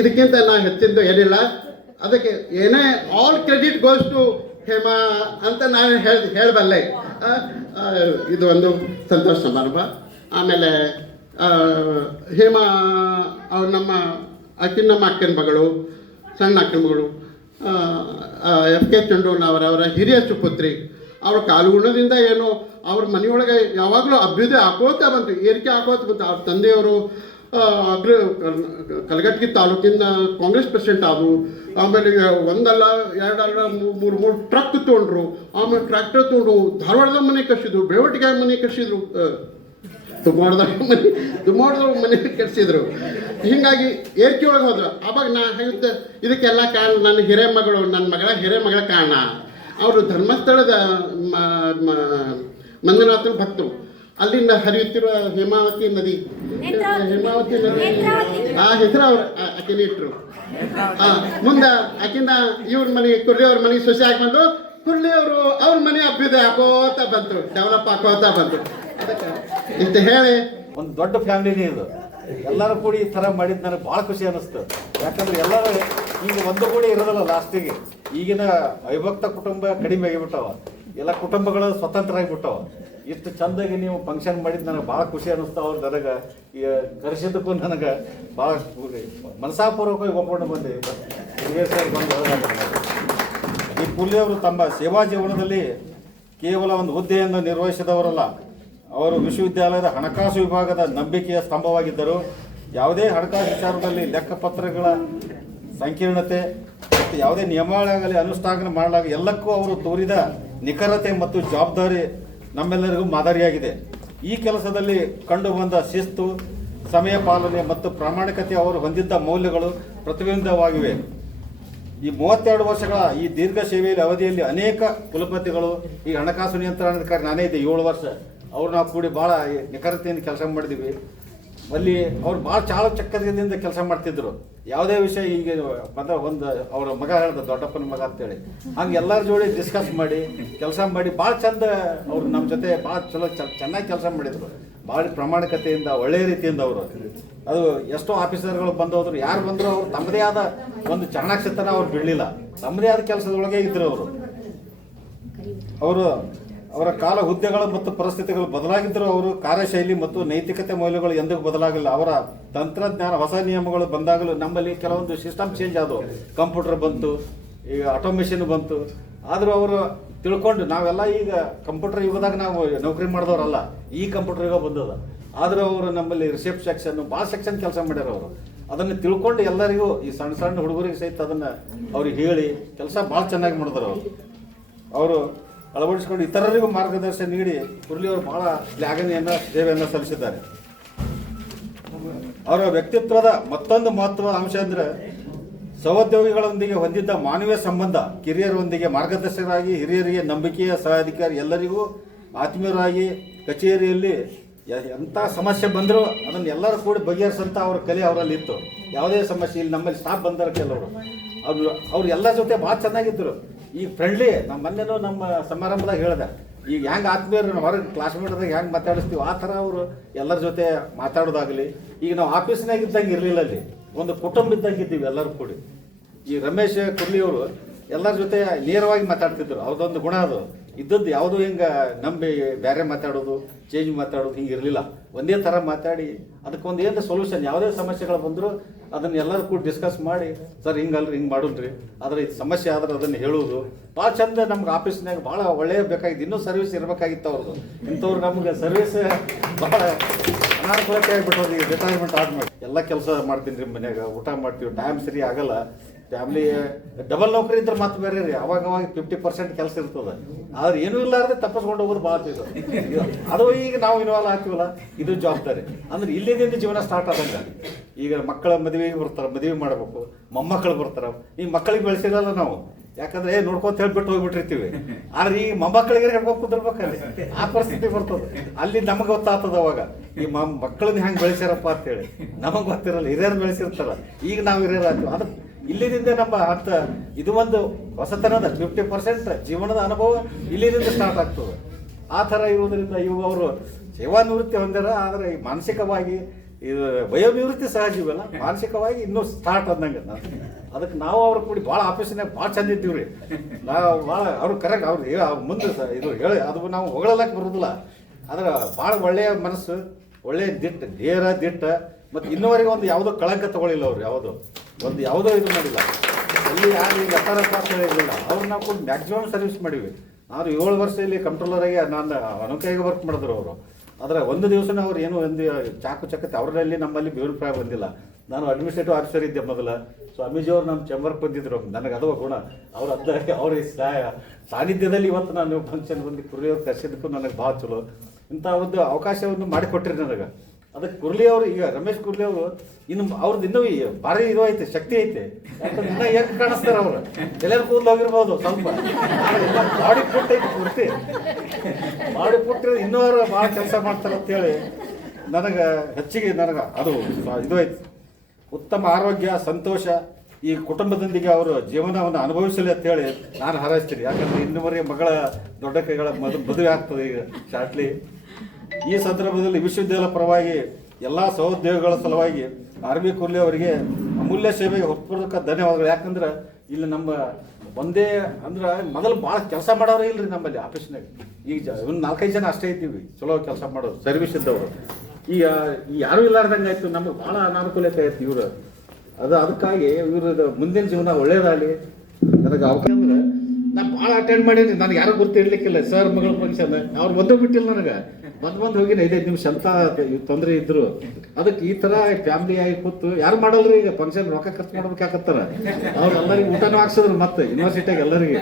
ಇದಕ್ಕಿಂತ ನಾನು ಹೆಚ್ಚಿದ್ದು ಏನಿಲ್ಲ. ಅದಕ್ಕೆ ಏನೇ all credit goes to Hema ಅಂತ ನಾನು ಹೇಳಬಲ್ಲೆ. ಇದು ಒಂದು ಸಂತೋಷ ಸಮಾರಂಭ. ಆಮೇಲೆ ಹೇಮಾ ಅವ್ರು ನಮ್ಮ ಅಕ್ಕನ ಮಗಳು, ಸಣ್ಣ ಅಕ್ಕನ ಮಗಳು FK ಚಂಡೂನವರ ಹಿರಿಯ ಸುಪುತ್ರಿ. ಅವ್ರ ಕಾಲುಗುಣದಿಂದ ಏನೋ ಅವ್ರ ಮನೆಯೊಳಗೆ ಯಾವಾಗಲೂ ಅಭ್ಯುದಯ ಹಾಕೋತ ಬಂತು, ಏರಿಕೆ ಹಾಕೋತ ಬಂತು. ಅವ್ರ ತಂದೆಯವರು ಕಲಘಟಗಿ ತಾಲೂಕಿನ ಕಾಂಗ್ರೆಸ್ ಪ್ರೆಸಿಡೆಂಟ್ ಆದರು. ಆಮೇಲೆ ಒಂದಲ್ಲ ಎರಡಲ್ಲ ಮೂರು ಟ್ರಕ್ ತೊಗೊಂಡ್ರು. ಆಮೇಲೆ ಟ್ರ್ಯಾಕ್ಟರ್ ತೊಗೊಂಡು ಧಾರವಾಡದ ಮನೆ ಕಟ್ಸಿದ್ರು, ಬೇವಟಿಗೆ ಮನೆ ಕಟ್ಸಿದ್ರು, ದುಮ್ಮಾಡ್ದವ್ರ ಮನೆ ಕಟ್ಸಿದ್ರು. ಹೀಗಾಗಿ ಏರಿಕೆ ಒಳಗೆ ಹೋದ್ರು. ಆವಾಗ ನಾ ಹೇಳಿದ್ದೆ ಇದಕ್ಕೆಲ್ಲ ಕಾರಣ ನನ್ನ ಹಿರೇಮಗಳು, ನನ್ನ ಹಿರೇಮಗಳ ಕಾರಣ. ಅವರು ಧರ್ಮಸ್ಥಳದ ಮಂಜುನಾಥನ ಭಕ್ತರು. ಅಲ್ಲಿಂದ ಹರಿಯುತ್ತಿರುವ ಹೇಮಾವತಿ ನದಿ ಆ ಹೆಸರು ಅವ್ರು ಆಕೆನ ಇಟ್ಟರು. ಮುಂದೆ ಆಕಿಂದ ಇವ್ರ ಮನೆ ಕುರ್ಲಿಯವ್ರ ಮನೆ ಸೊಸೆ ಆಗಿ ಬಂದು ಕುರ್ಲಿಯವರು ಅವ್ರ ಮನೆ ಅಭ್ಯುದಯ ಹಾಕೋತಾ ಬಂತು, ಡೆವಲಪ್ ಹಾಕೋತಾ ಬಂತು. ಅದಕ್ಕೆ ಇಷ್ಟು ಹೇಳಿ ಒಂದು ದೊಡ್ಡ ಫ್ಯಾಮಿಲಿನೇ ಇದು. ಎಲ್ಲರೂ ಕೂಡಿ ಈ ಥರ ಮಾಡಿದ್ದು ನನಗೆ ಭಾಳ ಖುಷಿ ಅನ್ನಿಸ್ತು. ಯಾಕಂದ್ರೆ ಎಲ್ಲರೂ ಈಗ ಒಂದು ಕೂಡಿ ಇರೋದಲ್ಲ ಲಾಸ್ಟಿಗೆ. ಈಗಿನ ಅವಿಭಕ್ತ ಕುಟುಂಬ ಕಡಿಮೆ ಆಗಿಬಿಟ್ಟವ, ಎಲ್ಲ ಕುಟುಂಬಗಳು ಸ್ವತಂತ್ರ ಆಗಿಬಿಟ್ಟವ. ಇಷ್ಟು ಚಂದಾಗಿ ನೀವು ಫಂಕ್ಷನ್ ಮಾಡಿದ್ದು ನನಗೆ ಭಾಳ ಖುಷಿ ಅನ್ನಿಸ್ತಾವ. ಅವ್ರು ನನಗೆ ಕರೆಸಿದ್ದಕ್ಕೂ ನನಗೆ ಭಾಳ ಮನಸಾಪೂರ್ವಕವಾಗಿ ಒಪ್ಕೊಂಡು ಬಂದೆ. ಈ ಪುಲ್ಲಿಯವರು ತಮ್ಮ ಸೇವಾ ಜೀವನದಲ್ಲಿ ಕೇವಲ ಒಂದು ಹುದ್ದೆಯನ್ನು ನಿರ್ವಹಿಸಿದವರಲ್ಲ, ಅವರು ವಿಶ್ವವಿದ್ಯಾಲಯದ ಹಣಕಾಸು ವಿಭಾಗದ ನಂಬಿಕೆಯ ಸ್ತಂಭವಾಗಿದ್ದರು. ಯಾವುದೇ ಹಣಕಾಸು ವಿಚಾರದಲ್ಲಿ ಲೆಕ್ಕಪತ್ರಗಳ ಸಂಕೀರ್ಣತೆ ಮತ್ತು ಯಾವುದೇ ನಿಯಮಾವಳಿ ಅನುಷ್ಠಾನ ಮಾಡಲಾಗ ಎಲ್ಲಕ್ಕೂ ಅವರು ತೋರಿದ ನಿಖರತೆ ಮತ್ತು ಜವಾಬ್ದಾರಿ ನಮ್ಮೆಲ್ಲರಿಗೂ ಮಾದರಿಯಾಗಿದೆ. ಈ ಕೆಲಸದಲ್ಲಿ ಕಂಡುಬಂದ ಶಿಸ್ತು, ಸಮಯ ಪಾಲನೆ ಮತ್ತು ಪ್ರಾಮಾಣಿಕತೆ ಅವರು ಹೊಂದಿದ್ದ ಮೌಲ್ಯಗಳು ಪ್ರತಿಬಿಂಬವಾಗಿವೆ. ಈ 32 ವರ್ಷಗಳ ಈ ದೀರ್ಘ ಸೇವೆಯ ಅವಧಿಯಲ್ಲಿ ಅನೇಕ ಕುಲಪತಿಗಳು, ಈ ಹಣಕಾಸು ನಿಯಂತ್ರಣಾಧಿಕಾರಿ ನಾನೇ ಇದ್ದೆ 7 ವರ್ಷ. ಅವ್ರು ನಾವು ಕೂಡಿ ಭಾಳ ನಿಖರತೆಯಿಂದ ಕೆಲಸ ಮಾಡಿದ್ವಿ. ಅಲ್ಲಿ ಅವ್ರು ಭಾಳ ಚಾಲಚಕ್ರದಿಂದ ಕೆಲಸ ಮಾಡ್ತಿದ್ರು. ಯಾವುದೇ ವಿಷಯ ಈಗ ಬಂದ್ರೆ ಒಂದು ಅವ್ರ ಮಗ ಹೇಳ್ದ, ದೊಡ್ಡಪ್ಪನ ಮಗ ಅಂತೇಳಿ, ಹಂಗೆ ಎಲ್ಲರ ಜೋಡಿ ಡಿಸ್ಕಸ್ ಮಾಡಿ ಕೆಲಸ ಮಾಡಿ ಭಾಳ ಚಂದ ಅವ್ರು ನಮ್ಮ ಜೊತೆ ಭಾಳ ಚಲೋ ಚೆನ್ನಾಗಿ ಕೆಲಸ ಮಾಡಿದರು. ಭಾಳ ಪ್ರಾಮಾಣಿಕತೆಯಿಂದ ಒಳ್ಳೆಯ ರೀತಿಯಿಂದ ಅವರು. ಅದು ಎಷ್ಟೋ ಆಫೀಸರ್ಗಳು ಬಂದೋದ್ರು, ಯಾರು ಬಂದರೂ ಅವ್ರು ತಮ್ಮದೇ ಆದ ಒಂದು ಚಾಣಾಕ್ಷತನ ಅವ್ರು ಬಿಡಲಿಲ್ಲ. ತಮ್ಮದೇ ಆದ ಕೆಲಸದೊಳಗೆ ಇದ್ದರು ಅವರು. ಅವರ ಕಾಲ, ಹುದ್ದೆಗಳು ಮತ್ತು ಪರಿಸ್ಥಿತಿಗಳು ಬದಲಾಗಿದ್ದರೂ ಅವರು ಕಾರ್ಯಶೈಲಿ ಮತ್ತು ನೈತಿಕತೆ ಮೌಲ್ಯಗಳು ಎಂದಿಗೂ ಬದಲಾಗಿಲ್ಲ. ಅವರ ತಂತ್ರಜ್ಞಾನ, ಹೊಸ ನಿಯಮಗಳು ಬಂದಾಗಲೂ ನಮ್ಮಲ್ಲಿ ಕೆಲವೊಂದು ಸಿಸ್ಟಮ್ ಚೇಂಜ್ ಆದವು. ಕಂಪ್ಯೂಟರ್ ಬಂತು, ಈಗ ಆಟೋಮೇಷನ್ ಬಂತು. ಆದರೂ ಅವರು ತಿಳ್ಕೊಂಡು, ನಾವೆಲ್ಲ ಈಗ ಕಂಪ್ಯೂಟರ್ ಯುಗದಾಗ ನಾವು ನೌಕರಿ ಮಾಡಿದವರಲ್ಲ, ಈ ಕಂಪ್ಯೂಟರ್ ಯುಗ ಬಂದದ. ಆದರೂ ಅವರು ನಮ್ಮಲ್ಲಿ ರಿಸೆಪ್ಟ್ ಸೆಕ್ಷನ್, ಭಾಳ ಸೆಕ್ಷನ್ ಕೆಲಸ ಮಾಡ್ಯಾರ ಅವರು. ಅದನ್ನು ತಿಳ್ಕೊಂಡು ಎಲ್ಲರಿಗೂ, ಈ ಸಣ್ಣ ಸಣ್ಣ ಹುಡುಗರಿಗೆ ಸಹಿತ ಅದನ್ನು ಅವ್ರಿಗೆ ಹೇಳಿ ಕೆಲಸ ಭಾಳ ಚೆನ್ನಾಗಿ ಮಾಡಿದ್ರು ಅವರು. ಅಳವಡಿಸಿಕೊಂಡು ಇತರರಿಗೂ ಮಾರ್ಗದರ್ಶನ ನೀಡಿ ಕುರ್ಲಿಯವರು ಬಹಳ ಶ್ಲಾಘನೆಯನ್ನು, ಸೇವೆಯನ್ನು ಸಲ್ಲಿಸಿದ್ದಾರೆ. ಅವರ ವ್ಯಕ್ತಿತ್ವದ ಮತ್ತೊಂದು ಮಹತ್ವದ ಅಂಶ ಅಂದರೆ ಸಹೋದ್ಯೋಗಿಗಳೊಂದಿಗೆ ಹೊಂದಿದ್ದ ಮಾನವೀಯ ಸಂಬಂಧ. ಕಿರಿಯರೊಂದಿಗೆ ಮಾರ್ಗದರ್ಶಕರಾಗಿ, ಹಿರಿಯರಿಗೆ ನಂಬಿಕೆಯ ಸಹಾಧಿಕಾರಿ, ಎಲ್ಲರಿಗೂ ಆತ್ಮೀಯರಾಗಿ, ಕಚೇರಿಯಲ್ಲಿ ಎಂಥ ಸಮಸ್ಯೆ ಬಂದರೂ ಅದನ್ನು ಎಲ್ಲರೂ ಕೂಡ ಬಗೆಹರಿಸಂತ ಅವ್ರ ಕಲೆ ಅವರಲ್ಲಿ ಇತ್ತು. ಯಾವುದೇ ಸಮಸ್ಯೆ, ಇಲ್ಲಿ ನಮ್ಮಲ್ಲಿ ಸ್ಟಾಫ್ ಬಂದಾರ ಕೆಲವರು, ಅವ್ರು ಎಲ್ಲ ಜೊತೆ ಭಾಳ ಚೆನ್ನಾಗಿದ್ದರು. ಈಗ ಫ್ರೆಂಡ್ಲಿ, ನಮ್ಮ ಮೊನ್ನೆನೂ ನಮ್ಮ ಸಮಾರಂಭದಾಗ ಹೇಳಿದೆ, ಈಗ ಹೆಂಗೆ ಆತ್ಮೀಯರು ಹೊರಗೆ ಕ್ಲಾಸ್ಮೇಟ್ದಾಗ ಹೆಂಗೆ ಮಾತಾಡಿಸ್ತೀವಿ ಆ ಥರ ಅವರು ಎಲ್ಲರ ಜೊತೆ ಮಾತಾಡೋದಾಗಲಿ. ಈಗ ನಾವು ಆಫೀಸ್ನಾಗ ಇದ್ದಂಗೆ ಇರಲಿಲ್ಲ, ಅಲ್ಲಿ ಒಂದು ಕುಟುಂಬ ಇದ್ದಂಗೆ ಇದ್ದೀವಿ ಎಲ್ಲರೂ ಕೂಡಿ. ಈ ರಮೇಶ್ ಕುರ್ಲಿಯವರು ಎಲ್ಲರ ಜೊತೆ ನೇರವಾಗಿ ಮಾತಾಡ್ತಿದ್ರು. ಅವ್ರದ್ದೊಂದು ಗುಣ ಅದು. ಇದ್ದದ್ದು ಯಾವುದೂ ಹಿಂಗೆ ನಂಬಿ ಬೇರೆ ಮಾತಾಡೋದು ಚೇಂಜ್ ಮಾತಾಡೋದು ಹಿಂಗೆ ಇರಲಿಲ್ಲ. ಒಂದೇ ಥರ ಮಾತಾಡಿ ಅದಕ್ಕೊಂದು ಏನು ಸೊಲ್ಯೂಷನ್, ಯಾವುದೇ ಸಮಸ್ಯೆಗಳು ಬಂದರೂ ಅದನ್ನು ಎಲ್ಲರೂ ಕೂಡ ಡಿಸ್ಕಸ್ ಮಾಡಿ, ಸರ್ ಹಿಂಗಲ್ರಿ ಹಿಂಗೆ ಮಾಡೋಣ್ರಿ, ಆದರೆ ಇದು ಸಮಸ್ಯೆ ಆದ್ರೆ ಅದನ್ನು ಹೇಳೋದು ಭಾಳ ಚಂದ. ನಮ್ಗೆ ಆಫೀಸ್ನಾಗ ಭಾಳ ಒಳ್ಳೆಯ ಬೇಕಾಗಿತ್ತು, ಇನ್ನೂ ಸರ್ವಿಸ್ ಇರಬೇಕಾಗಿತ್ತು ಅವ್ರದ್ದು. ಇಂಥವ್ರು ನಮ್ಗೆ ಸರ್ವಿಸ್ ಭಾಳ ಅನಾನುಕೂಲತೆ ಆಗಿಬಿಟ್ಟೋದು. ಈಗ ರಿಟೈರ್ಮೆಂಟ್ ಆದ್ಮೇಲೆ ಎಲ್ಲ ಕೆಲಸ ಮಾಡ್ತೀನಿ ರೀ, ಮನ್ಯಾಗ ಊಟ ಮಾಡ್ತೀವಿ, ಟೈಮ್ ಸರಿ ಆಗಲ್ಲ. ಫ್ಯಾಮ್ಲಿ ಡಬಲ್ ನೌಕರಿ ಇದ್ರೆ ಮತ್ತೆ ಬೇರೆ ರೀ, ಅವಾಗ 50% ಕೆಲಸ ಇರ್ತದೆ. ಆದ್ರೆ ಏನೂ ಇಲ್ಲಾರ್ದೆ ತಪ್ಪಿಸ್ಕೊಂಡು ಹೋಗೋದು ಭಾಳ ಇದು. ಅದು ಈಗ ನಾವು ಇನ್ವಾಲ್ವ್ ಆಗ್ತೀವಲ್ಲ, ಇದು ಜವಾಬ್ದಾರಿ. ಅಂದ್ರೆ ಇಲ್ಲಿದಿಂದ ಜೀವನ ಸ್ಟಾರ್ಟ್ ಆದಂಗೆ. ಈಗ ಮಕ್ಕಳ ಮದುವೆಗೆ ಬರ್ತಾರೆ, ಮದುವೆ ಮಾಡಬೇಕು, ಮೊಮ್ಮಕ್ಕಳು ಬರ್ತಾರೆ. ಈ ಮಕ್ಕಳಿಗೆ ಬೆಳೆಸಿರಲ್ಲ ನಾವು, ಯಾಕಂದ್ರೆ ನೋಡ್ಕೊಂತ ಹೇಳ್ಬಿಟ್ಟು ಹೋಗ್ಬಿಟ್ಟಿರ್ತೀವಿ. ಆದ್ರೆ ಈ ಮೊಮ್ಮಕ್ಕಳಿಗೆ ಹಿಡ್ಕೊಂಡು ಕುಂದಿರ್ಬೇಕಲ್ಲಿ, ಆ ಪರಿಸ್ಥಿತಿ ಬರ್ತದೆ. ಅಲ್ಲಿ ನಮಗೆ ಗೊತ್ತಾಗ್ತದ ಅವಾಗ ಈ ಮಕ್ಕಳನ್ನ ಹೆಂಗೆ ಬೆಳೆಸ್ಯಾರಪ್ಪ ಅಂತೇಳಿ. ನಮಗೆ ಗೊತ್ತಿರಲ್ಲ, ಹಿರಿಯರು ಬೆಳೆಸಿರ್ತಾರ, ಈಗ ನಾವು ಹಿರಿಯರು ಆಗ್ತೀವಿ. ಅದು ಇಲ್ಲಿದಿಂದ ನಮ್ಮ ಅರ್ಥ ಇದು ಒಂದು ಹೊಸತನದ 50% ಜೀವನದ ಅನುಭವ ಇಲ್ಲಿದಿಂದ ಸ್ಟಾರ್ಟ್ ಆಗ್ತದೆ. ಆ ಥರ ಇರೋದ್ರಿಂದ ಇವು ಅವರು ಸೇವಾನಿವೃತ್ತಿ ಹೊಂದ್ಯಾರ. ಆದರೆ ಈ ಮಾನಸಿಕವಾಗಿ ಇದು ವಯೋನಿವೃತ್ತಿ ಸಹಜೀವಲ್ಲ, ಮಾನಸಿಕವಾಗಿ ಇನ್ನೂ ಸ್ಟಾರ್ಟ್ ಅಂದಂಗೆ. ಅದಕ್ಕೆ ನಾವು ಅವ್ರ ಕೂಡಿ ಭಾಳ ಆಫೀಸಿನಾಗ ಭಾಳ ಚಂದ ಇದ್ದೀವಿ ರೀ. ನಾವು ಭಾಳ ಅವ್ರು ಕರೆಕ್ಟ್ ಅವ್ರು ಮುಂದೆ ಇದು ಹೇಳಿ ಅದು ನಾವು ಹೊಗಳಕ್ಕೆ ಬರೋದಿಲ್ಲ. ಆದ್ರೆ ಭಾಳ ಒಳ್ಳೆಯ ಮನಸ್ಸು, ಒಳ್ಳೆಯ ದಿಟ್ಟ, ಧೀರ ದಿಟ್ಟ. ಮತ್ತು ಇನ್ನೂವರೆಗೆ ಒಂದು ಯಾವುದೋ ಕಳಂಕ ತಗೊಳ್ಳಿಲ್ಲ ಅವ್ರು, ಯಾವುದೋ ಇದು ಮಾಡಿಲ್ಲ. ಅಲ್ಲಿ ಯಾರು ಈಗ ಇರಲಿಲ್ಲ. ಅವ್ರು ನಾವು ಕೂಡ ಮ್ಯಾಕ್ಸಿಮಮ್ ಸರ್ವಿಸ್ ಮಾಡಿವಿ. ನಾನು 7 ವರ್ಷ ಇಲ್ಲಿ ಕಂಟ್ರೋಲರಾಗಿ ನಾನು ಅನುಕೈಗೆ ವರ್ಕ್ ಮಾಡಿದ್ರು ಅವರು. ಆದರೆ ಒಂದು ದಿವಸನೂ ಅವ್ರು ಏನು ಒಂದು ಚಾಕು ಚಕತ್ತೆ ಅವರಲ್ಲಿ ನಮ್ಮಲ್ಲಿ ಬೇವಿನ ಬಂದಿಲ್ಲ. ನಾನು ಅಡ್ಮಿನಿಸ್ಟ್ರೇಟಿವ್ ಆಫೀಸರ್ ಇದ್ದೆ ಮೊದಲು. ಸ್ವಾಮೀಜಿಯವ್ರು ನಮ್ಮ ಚೇಂಬರ್ಗೆ ಬಂದಿದ್ರು, ನನಗೆ ಅದು ಗುಣ. ಅವ್ರ ಅವ್ರ ಸಾನ್ನಿಧ್ಯದಲ್ಲಿ ಇವತ್ತು ನಾನು ಫಂಕ್ಷನ್ ಬಂದು ಕುರ್ಲಿಯವ್ರು ಕರೆಸಿದ್ದಕ್ಕೂ ನನಗೆ ಭಾಳ ಚಲೋ. ಇಂಥ ಒಂದು ಅವಕಾಶವನ್ನು ಮಾಡಿಕೊಟ್ರಿ ನನಗೆ. ಅದಕ್ಕೆ ಕುರ್ಲಿ ಅವರು, ಈಗ ರಮೇಶ್ ಕುರ್ಲಿ ಅವರು ಇನ್ನು ಅವ್ರದ್ದು ಇನ್ನೂ ಭಾರಿ ಇದು ಐತೆ, ಶಕ್ತಿ ಐತೆ. ಯಾಕಂದ್ರೆ ಇನ್ನೂ ಹೆಂಗೆ ಕಾಣಿಸ್ತಾರೆ ಅವರು, ಎಲ್ಲರೂ ಕೂದಲು ಹೋಗಿರ್ಬೋದು ಸ್ವಲ್ಪ, ಬಾಡಿ ಪುಟ್ ಐತೆ ಪೂರ್ತಿ. ಬಾಡಿ ಪುಟ್ಟಿರೋ ಇನ್ನೂ ಅವರು ಭಾಳ ಕೆಲಸ ಮಾಡ್ತಾರೆ ಅಂತೇಳಿ ನನಗೆ ಹೆಚ್ಚಿಗೆ ಅದು ಇದು ಐತೆ. ಉತ್ತಮ ಆರೋಗ್ಯ, ಸಂತೋಷ, ಈ ಕುಟುಂಬದೊಂದಿಗೆ ಅವರು ಜೀವನವನ್ನು ಅನುಭವಿಸಲಿ ಅಂತೇಳಿ ನಾನು ಹಾರೈಸ್ತೀನಿ. ಯಾಕಂದರೆ ಇನ್ನೂವರೆಗೆ ಮಗಳ ದೊಡ್ಡ ಕೈಗಳ ಮದುವೆ ಆಗ್ತದೆ ಈಗ ಶಾರ್ಟ್ಲಿ. ಈ ಸಂದರ್ಭದಲ್ಲಿ ವಿಶ್ವವಿದ್ಯಾಲಯ ಪರವಾಗಿ ಎಲ್ಲ ಸಹೋದ್ಯೋಗಿಗಳ ಸಲುವಾಗಿ ಆರ್.ಬಿ. ಕುರ್ಲಿ ಅವರಿಗೆ ಅಮೂಲ್ಯ ಸೇವೆಗೆ ಹೊರಪೂರ್ವಕ ಧನ್ಯವಾದಗಳು. ಯಾಕಂದ್ರೆ ಇಲ್ಲಿ ನಮ್ಮ ಒಂದೇ ಅಂದ್ರೆ ಮೊದಲು ಭಾಳ ಕೆಲಸ ಮಾಡೋರು ಇಲ್ಲರಿ ನಮ್ಮಲ್ಲಿ ಆಫೀಸ್ನಾಗ. ಈಗ ಒಂದು 4-5 ಜನ ಅಷ್ಟೇ ಇದ್ದೀವಿ ಚಲೋ ಕೆಲಸ ಮಾಡೋರು, ಸರ್ವಿಸ್ ಇದ್ದವರು. ಈಗ ಯಾರೂ ಇಲ್ಲಾರ್ದಂಗೆ ಆಯಿತು, ನಮಗೆ ಭಾಳ ಅನಾನುಕೂಲತೆ ಆಯ್ತು ಇವರು. ಅದಕ್ಕಾಗಿ ಇವ್ರದ್ದು ಮುಂದಿನ ಜೀವನ ಒಳ್ಳೇದಾಗಲಿ. ನನಗೆ ಅವಕಾಶ ಅಂದ್ರೆ ನಾನು ಭಾಳ ಅಟೆಂಡ್ ಮಾಡೀನಿ. ನನಗೆ ಯಾರು ಗೊತ್ತಿರ್ಲಿಕ್ಕಿಲ್ಲ. ಸರ್ ಮಗಳ ಫಂಕ್ಷನ್ ಅವ್ರು ಬಂದು ಬಿಟ್ಟಿಲ್ಲ ನನಗೆ. ಬಂದು ಹೋಗಿನ 5 ನಿಮಿಷ ಅಂತ ತೊಂದರೆ ಇದ್ರು. ಅದಕ್ಕೆ ಈ ಥರ ಫ್ಯಾಮಿಲಿ ಆಗಿ ಕೂತು ಯಾರು ಮಾಡಲ್ರಿ ಈಗ ಫಂಕ್ಷನ್, ರೊಕ್ಕ ಖರ್ಚು ಮಾಡ್ಬೇಕಾಗತ್ತಾರ. ಅವ್ರು ಎಲ್ಲರಿಗೂ ಊಟನೂ ಹಾಕ್ಸಿದ್ರು. ಮತ್ತೆ ಯೂನಿವರ್ಸಿಟಿಯಾಗ ಎಲ್ಲರಿಗೆ,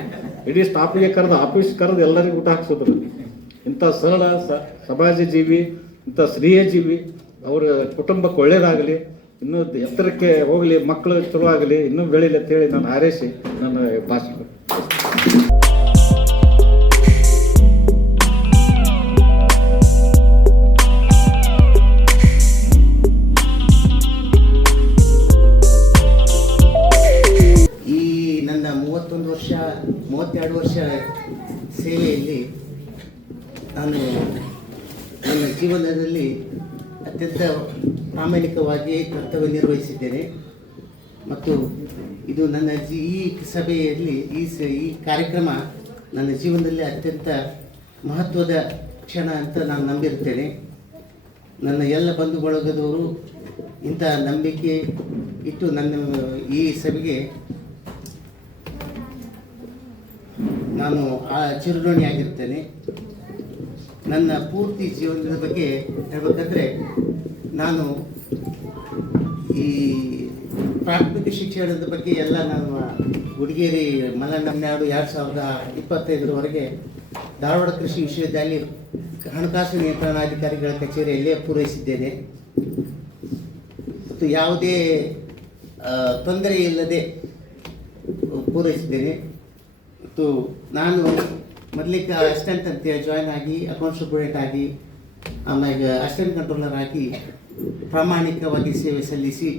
ಇಡೀ ಸ್ಟಾಫಿಗೆ ಕರೆದು, ಆಫೀಸ್ ಕರೆದು ಎಲ್ಲರಿಗೂ ಊಟ ಹಾಕ್ಸಿದ್ರು. ಇಂಥ ಸರಳ ಸಮಾಜ ಜೀವಿ, ಇಂಥ ಸ್ತ್ರೀಯ ಜೀವಿ, ಅವ್ರ ಕುಟುಂಬಕ್ಕೆ ಒಳ್ಳೇದಾಗಲಿ, ಇನ್ನೂ ಎತ್ತರಕ್ಕೆ ಹೋಗಲಿ, ಮಕ್ಕಳು ಚಲೋ ಆಗಲಿ, ಇನ್ನೂ ಬೆಳೀಲಿ ಅಂತೇಳಿ ನಾನು ಹಾರೈಸಿ ನನ್ನ ಭಾಷಣ. ಈ ನನ್ನ 32 ವರ್ಷ ಸೇವೆಯಲ್ಲಿ ನಾನು ನನ್ನ ಜೀವನದಲ್ಲಿ ಅತ್ಯಂತ ಪ್ರಾಮಾಣಿಕವಾಗಿ ಕರ್ತವ್ಯ ನಿರ್ವಹಿಸಿದ್ದೇನೆ. ಮತ್ತು ಇದು ನನ್ನ ಈ ಸಭೆಯಲ್ಲಿ ಈ ಕಾರ್ಯಕ್ರಮ ನನ್ನ ಜೀವನದಲ್ಲಿ ಅತ್ಯಂತ ಮಹತ್ವದ ಕ್ಷಣ ಅಂತ ನಾನು ನಂಬಿರುತ್ತೇನೆ. ನನ್ನ ಎಲ್ಲ ಬಂಧು ಬಳಗದವರು ಇಂಥ ನಂಬಿಕೆ ಇಟ್ಟು ನನ್ನ ಈ ಸಭೆಗೆ ನಾನು ಚಿರಋಣಿಯಾಗಿರ್ತೇನೆ. ನನ್ನ ಪೂರ್ತಿ ಜೀವನದ ಬಗ್ಗೆ ಹೇಳಬೇಕಂದ್ರೆ, ನಾನು ಈ ಪ್ರಾಥಮಿಕ ಶಿಕ್ಷಣದ ಬಗ್ಗೆ ಎಲ್ಲ ನಾನು ಗುಡಿಗೇರಿ ಮಲೆನಾಡು 2025ರವರೆಗೆ ಧಾರವಾಡ ಕೃಷಿ ವಿಶ್ವವಿದ್ಯಾಲಯ ಹಣಕಾಸು ನಿಯಂತ್ರಣಾಧಿಕಾರಿಗಳ ಕಚೇರಿಯಲ್ಲೇ ಪೂರೈಸಿದ್ದೇನೆ. ಮತ್ತು ಯಾವುದೇ ತೊಂದರೆ ಇಲ್ಲದೆ ಪೂರೈಸಿದ್ದೇನೆ. ಮತ್ತು ನಾನು ಮೊದಲಿಗೆ ಅಸಿಸ್ಟೆಂಟ್ ಅಂತ ಜಾಯ್ನ್ ಆಗಿ, ಅಕೌಂಟ್ ಸೂಪರ್ಡೆಂಟ್ ಆಗಿ, ಆಮೇಲೆ ಅಸಿಸ್ಟೆಂಟ್ ಕಂಟ್ರೋಲರ್ ಆಗಿ ಪ್ರಾಮಾಣಿಕವಾಗಿ ಸೇವೆ ಸಲ್ಲಿಸಿ.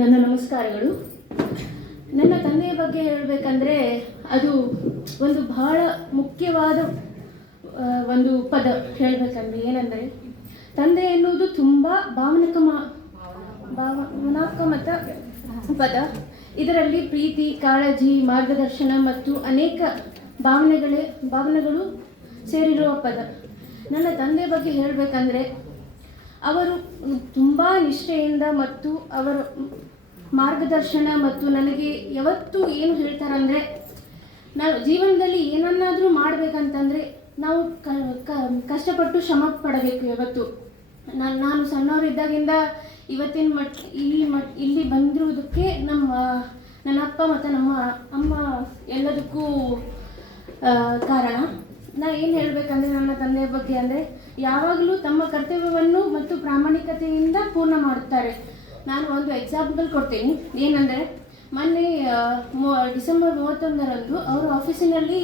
ನನ್ನ ನಮಸ್ಕಾರಗಳು. ನನ್ನ ತಂದೆಯ ಬಗ್ಗೆ ಹೇಳಬೇಕಂದ್ರೆ ಅದು ಒಂದು ಬಹಳ ಮುಖ್ಯವಾದ ಒಂದು ಪದ ಹೇಳಬೇಕಂದ್ರೆ ಏನಂದರೆ, ತಂದೆ ಎನ್ನುವುದು ತುಂಬ ಭಾವನಾತ್ಮಕ ಮತ್ತು ಪದ. ಇದರಲ್ಲಿ ಪ್ರೀತಿ, ಕಾಳಜಿ, ಮಾರ್ಗದರ್ಶನ ಮತ್ತು ಅನೇಕ ಭಾವನೆಗಳು ಸೇರಿರುವ ಪದ. ನನ್ನ ತಂದೆ ಬಗ್ಗೆ ಹೇಳಬೇಕಂದ್ರೆ ಅವರು ತುಂಬ ನಿಷ್ಠೆಯಿಂದ ಮತ್ತು ಅವರ ಮಾರ್ಗದರ್ಶನ ಮತ್ತು ನನಗೆ ಯಾವತ್ತೂ ಏನು ಹೇಳ್ತಾರಂದರೆ, ನಾವು ಜೀವನದಲ್ಲಿ ಏನನ್ನಾದರೂ ಮಾಡಬೇಕಂತಂದರೆ ನಾವು ಕಷ್ಟಪಟ್ಟು ಶ್ರಮ ಪಡಬೇಕು. ಯಾವತ್ತು ನಾನು ಸಣ್ಣವರಿದ್ದಾಗಿಂದ ಇವತ್ತಿನ ಇಲ್ಲಿ ಬಂದಿರುವುದಕ್ಕೆ ನನ್ನ ಅಪ್ಪ ಮತ್ತು ನಮ್ಮ ಅಮ್ಮ ಎಲ್ಲದಕ್ಕೂ ಕಾರಣ. ಏನು ಹೇಳಬೇಕಂದ್ರೆ ನನ್ನ ತಂದೆಯ ಬಗ್ಗೆ ಅಂದರೆ ಯಾವಾಗಲೂ ತಮ್ಮ ಕರ್ತವ್ಯವನ್ನು ಮತ್ತು ಪ್ರಾಮಾಣಿಕತೆಯಿಂದ ಪೂರ್ಣ ಮಾಡುತ್ತಾರೆ. ನಾನು ಒಂದು ಎಕ್ಸಾಂಪಲ್ ಕೊಡ್ತೀನಿ. ಏನಂದರೆ ಮೊನ್ನೆ ಡಿಸೆಂಬರ್ 31ರಂದು ಅವರು ಆಫೀಸಿನಲ್ಲಿ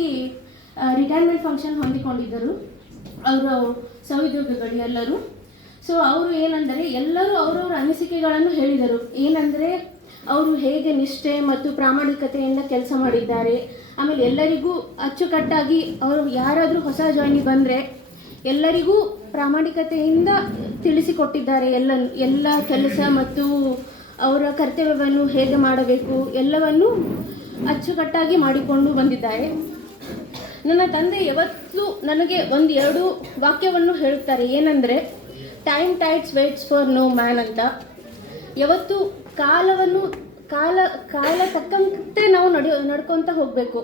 ರಿಟೈರ್ಮೆಂಟ್ ಫಂಕ್ಷನ್ ಹೊಂದಿಕೊಂಡಿದ್ದರು, ಅವರು ಸಹೋದ್ಯೋಗಿಗಳು ಎಲ್ಲರೂ. ಸೊ ಅವರು ಏನಂದರೆ ಎಲ್ಲರೂ ಅವರವರ ಅನಿಸಿಕೆಗಳನ್ನು ಹೇಳಿದರು. ಏನಂದರೆ ಅವರು ಹೇಗೆ ನಿಷ್ಠೆ ಮತ್ತು ಪ್ರಾಮಾಣಿಕತೆಯಿಂದ ಕೆಲಸ ಮಾಡಿದ್ದಾರೆ. ಆಮೇಲೆ ಎಲ್ಲರಿಗೂ ಅಚ್ಚುಕಟ್ಟಾಗಿ ಅವರು ಯಾರಾದರೂ ಹೊಸ ಜಾಯ್ನಿ ಬಂದರೆ ಎಲ್ಲರಿಗೂ ಪ್ರಾಮಾಣಿಕತೆಯಿಂದ ತಿಳಿಸಿಕೊಟ್ಟಿದ್ದಾರೆ. ಎಲ್ಲ ಕೆಲಸ ಮತ್ತು ಅವರ ಕರ್ತವ್ಯವನ್ನು ಹೇಗೆ ಮಾಡಬೇಕು ಎಲ್ಲವನ್ನು ಅಚ್ಚುಕಟ್ಟಾಗಿ ಮಾಡಿಕೊಂಡು ಬಂದಿದ್ದಾರೆ. ನನ್ನ ತಂದೆ ಯಾವತ್ತೂ ನನಗೆ 1-2 ವಾಕ್ಯವನ್ನು ಹೇಳುತ್ತಾರೆ. ಏನಂದರೆ time tides waits for no man ಅಂತ. ಯಾವತ್ತು ಕಾಲ ತಕ್ಕಂತೆ ನಾವು ನಡ್ಕೊತ ಹೋಗಬೇಕು.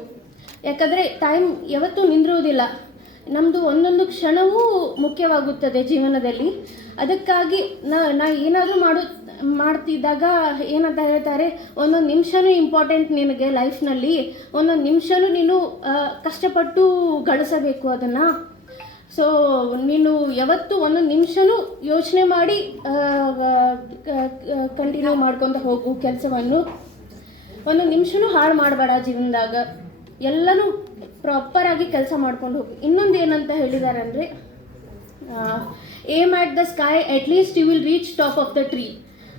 ಯಾಕಂದರೆ ಟೈಮ್ ಯಾವತ್ತೂ ನಿಂದಿರುವುದಿಲ್ಲ. ನಮ್ಮದು ಒಂದೊಂದು ಕ್ಷಣವೂ ಮುಖ್ಯವಾಗುತ್ತದೆ ಜೀವನದಲ್ಲಿ. ಅದಕ್ಕಾಗಿ ನಾ ಏನಾದರೂ ಮಾಡ್ತಿದ್ದಾಗ ಏನಂತ ಹೇಳ್ತಾರೆ, ಒಂದೊಂದು ನಿಮಿಷನೂ ಇಂಪಾರ್ಟೆಂಟ್ ನಿನಗೆ ಲೈಫ್ನಲ್ಲಿ. ಒಂದೊಂದು ನಿಮಿಷನೂ ನೀನು ಕಷ್ಟಪಟ್ಟು ಗಳಿಸಬೇಕು ಅದನ್ನು. ಸೊ ನೀನು ಯಾವತ್ತೂ ಒಂದೊಂದು ನಿಮಿಷನೂ ಯೋಚನೆ ಮಾಡಿ ಕಂಟಿನ್ಯೂ ಮಾಡ್ಕೊತ ಹೋಗು ಕೆಲಸವನ್ನು. ಒಂದೊಂದು ನಿಮಿಷನೂ ಹಾಳು ಮಾಡಬೇಡ ಜೀವನದಾಗ. ಎಲ್ಲನೂ ಪ್ರಾಪರಾಗಿ ಕೆಲಸ ಮಾಡ್ಕೊಂಡು ಹೋಗಿ. ಇನ್ನೊಂದು ಏನಂತ ಹೇಳಿದ್ದಾರೆ ಅಂದರೆ, aim at the sky at least you will reach top of the tree.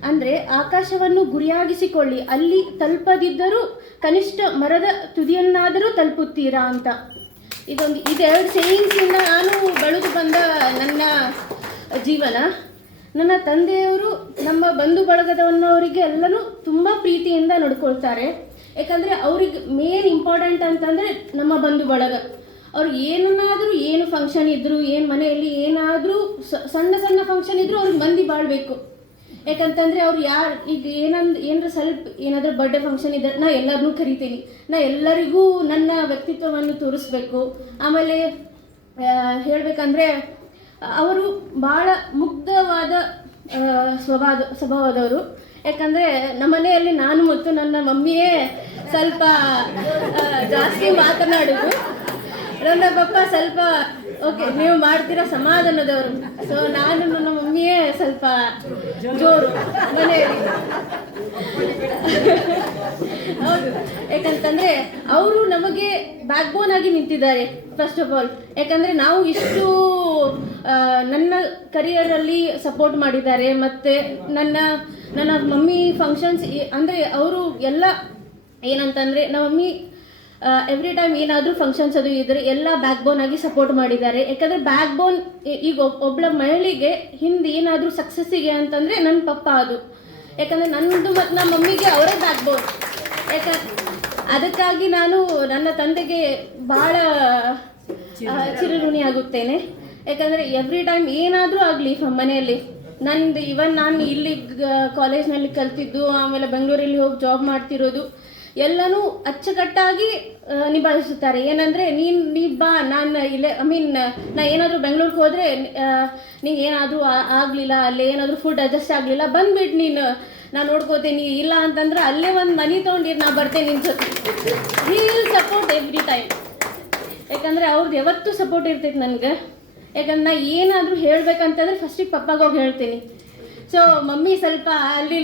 ಅಂದರೆ ಆಕಾಶವನ್ನು ಗುರಿಯಾಗಿಸಿಕೊಳ್ಳಿ, ಅಲ್ಲಿ ತಲುಪದಿದ್ದರೂ ಕನಿಷ್ಠ ಮರದ ತುದಿಯನ್ನಾದರೂ ತಲುಪುತ್ತೀರಾ ಅಂತ. ಇದೆರಡು ಸೇಯಿಂಗ್ಸಿಂದ ನಾನು ಬೆಳೆದು ಬಂದ ನನ್ನ ಜೀವನ. ನನ್ನ ತಂದೆಯವರು ನಮ್ಮ ಬಂಧು ಬಳಗದವನ್ನವರಿಗೆ ಎಲ್ಲನೂ ತುಂಬ ಪ್ರೀತಿಯಿಂದ ನಡ್ಕೊಳ್ತಾರೆ. ಯಾಕಂದರೆ ಅವ್ರಿಗೆ ಮೇನ್ ಇಂಪಾರ್ಟೆಂಟ್ ಅಂತಂದರೆ ನಮ್ಮ ಬಂಧು ಬಳಗ. ಅವ್ರು ಏನು ಫಂಕ್ಷನ್ ಇದ್ದರೂ, ಮನೆಯಲ್ಲಿ ಏನಾದರೂ ಸಣ್ಣ ಫಂಕ್ಷನ್ ಇದ್ದರೂ ಅವ್ರಿಗೆ ಮಂದಿ ಬಾಳಬೇಕು. ಯಾಕಂತಂದರೆ ಅವ್ರು ಈಗ ಏನಾದರೂ ಏನಾದರೂ ಬರ್ಡೇ ಫಂಕ್ಷನ್ ಇದ್ದರೆ ನಾ ಎಲ್ಲರನ್ನೂ ಕರಿತೀನಿ. ನಾ ಎಲ್ಲರಿಗೂ ನನ್ನ ವ್ಯಕ್ತಿತ್ವವನ್ನು ತೋರಿಸ್ಬೇಕು. ಆಮೇಲೆ ಹೇಳಬೇಕಂದ್ರೆ ಅವರು ಭಾಳ ಮುಗ್ಧವಾದ ಸ್ವಭಾವದವರು. ಯಾಕಂದರೆ ನಮ್ಮ ಮನೆಯಲ್ಲಿ ನಾನು ಮತ್ತು ನನ್ನ ಮಮ್ಮಿಯೇ ಸ್ವಲ್ಪ ಜಾಸ್ತಿ ಮಾತನಾಡೋದು. ನನ್ನ ಪಪ್ಪ ಸ್ವಲ್ಪ ಓಕೆ ನೀವು ಮಾಡ್ತೀರಾ ಸಮಾಧಾನದವರು. ಸೊ ನಾನು ನನ್ನ ಮಮ್ಮಿಯೇ ಸ್ವಲ್ಪ ಜೋರು ಮನೆಯಲ್ಲಿ. ಹೌದು, ಯಾಕಂತಂದರೆ ಅವರು ನಮಗೆ ಬ್ಯಾಕ್ ಬೋನ್ ಆಗಿ ನಿಂತಿದ್ದಾರೆ ಫಸ್ಟ್ ಆಫ್ ಆಲ್. ಯಾಕಂದರೆ ನಾವು ಇಷ್ಟು ನನ್ನ ಕರಿಯರಲ್ಲಿ ಸಪೋರ್ಟ್ ಮಾಡಿದ್ದಾರೆ. ಮತ್ತು ನನ್ನ ಮಮ್ಮಿ ಫಂಕ್ಷನ್ಸ್ ಅಂದರೆ ಅವರು ಎಲ್ಲ ಏನಂತಂದರೆ ನಮ್ಮ ಮಮ್ಮಿ ಎವ್ರಿ ಟೈಮ್ ಏನಾದರೂ ಫಂಕ್ಷನ್ಸ್ ಅದು ಇದ್ದರೆ ಎಲ್ಲ ಬ್ಯಾಕ್ ಬೋನ್ ಆಗಿ ಸಪೋರ್ಟ್ ಮಾಡಿದ್ದಾರೆ. ಯಾಕಂದರೆ ಬ್ಯಾಕ್ ಬೋನ್ ಈಗ ಒಬ್ಬಳ ಮಹಿಳೆಗೆ ಹಿಂದೆ ಏನಾದರೂ ಸಕ್ಸಸ್ಸಿಗೆ ಅಂತಂದರೆ ನನ್ನ ಪಪ್ಪ ಅದು. ಯಾಕಂದರೆ ನನ್ನದು ಮತ್ತು ನಮ್ಮ ಮಮ್ಮಿಗೆ ಅವರೇ ಬ್ಯಾಕ್ ಬೋನ್. ಅದಕ್ಕಾಗಿ ನಾನು ನನ್ನ ತಂದೆಗೆ ಭಾಳ ಚಿರಋಣಿ ಆಗುತ್ತೇನೆ. ಯಾಕಂದರೆ ಎವ್ರಿ ಟೈಮ್ ಏನಾದರೂ ಆಗಲಿ ಮನೆಯಲ್ಲಿ ನಾನು ಇಲ್ಲಿ ಕಾಲೇಜ್ನಲ್ಲಿ ಕಲ್ತಿದ್ದು, ಆಮೇಲೆ ಬೆಂಗಳೂರಲ್ಲಿ ಹೋಗಿ ಜಾಬ್ ಮಾಡ್ತಿರೋದು ಎಲ್ಲನೂ ಅಚ್ಚುಕಟ್ಟಾಗಿ ನಿಭಾಯಿಸುತ್ತಾರೆ. ಏನಂದರೆ ನೀ ಬಾ, ನಾನು ಇಲ್ಲೇ ನಾ ಏನಾದರೂ ಬೆಂಗಳೂರಿಗೆ ಹೋದರೆ ನಿಂಗೆ ಏನಾದರೂ ಆಗಲಿಲ್ಲ, ಅಲ್ಲೇ ಏನಾದರೂ ಫುಡ್ ಅಡ್ಜಸ್ಟ್ ಆಗಲಿಲ್ಲ, ಬಂದುಬಿಟ್ಟು ನಾನು ನೋಡ್ಕೋತೀನಿ. ಇಲ್ಲ ಅಂತಂದ್ರೆ ಅಲ್ಲೇ ಒಂದು ಮನೆ ತೊಗೊಂಡಿರು, ನಾ ಬರ್ತೇನೆ ನಿನ್ನ ಜೊತೆ. He will support every time. ಯಾಕಂದರೆ ಅವ್ರದ್ದು ಯಾವತ್ತೂ ಸಪೋರ್ಟ್ ಇರ್ತೈತೆ ನನಗೆ. ಯಾಕಂದ್ರೆ ನಾ ಏನಾದರೂ ಹೇಳಬೇಕಂತಂದ್ರೆ ಫಸ್ಟಿಗೆ ಪಪ್ಪಾಗ ಹೋಗಿ ಹೇಳ್ತೀನಿ. ಸೊ ಮಮ್ಮಿ ಸ್ವಲ್ಪ ಅಲ್ಲಿ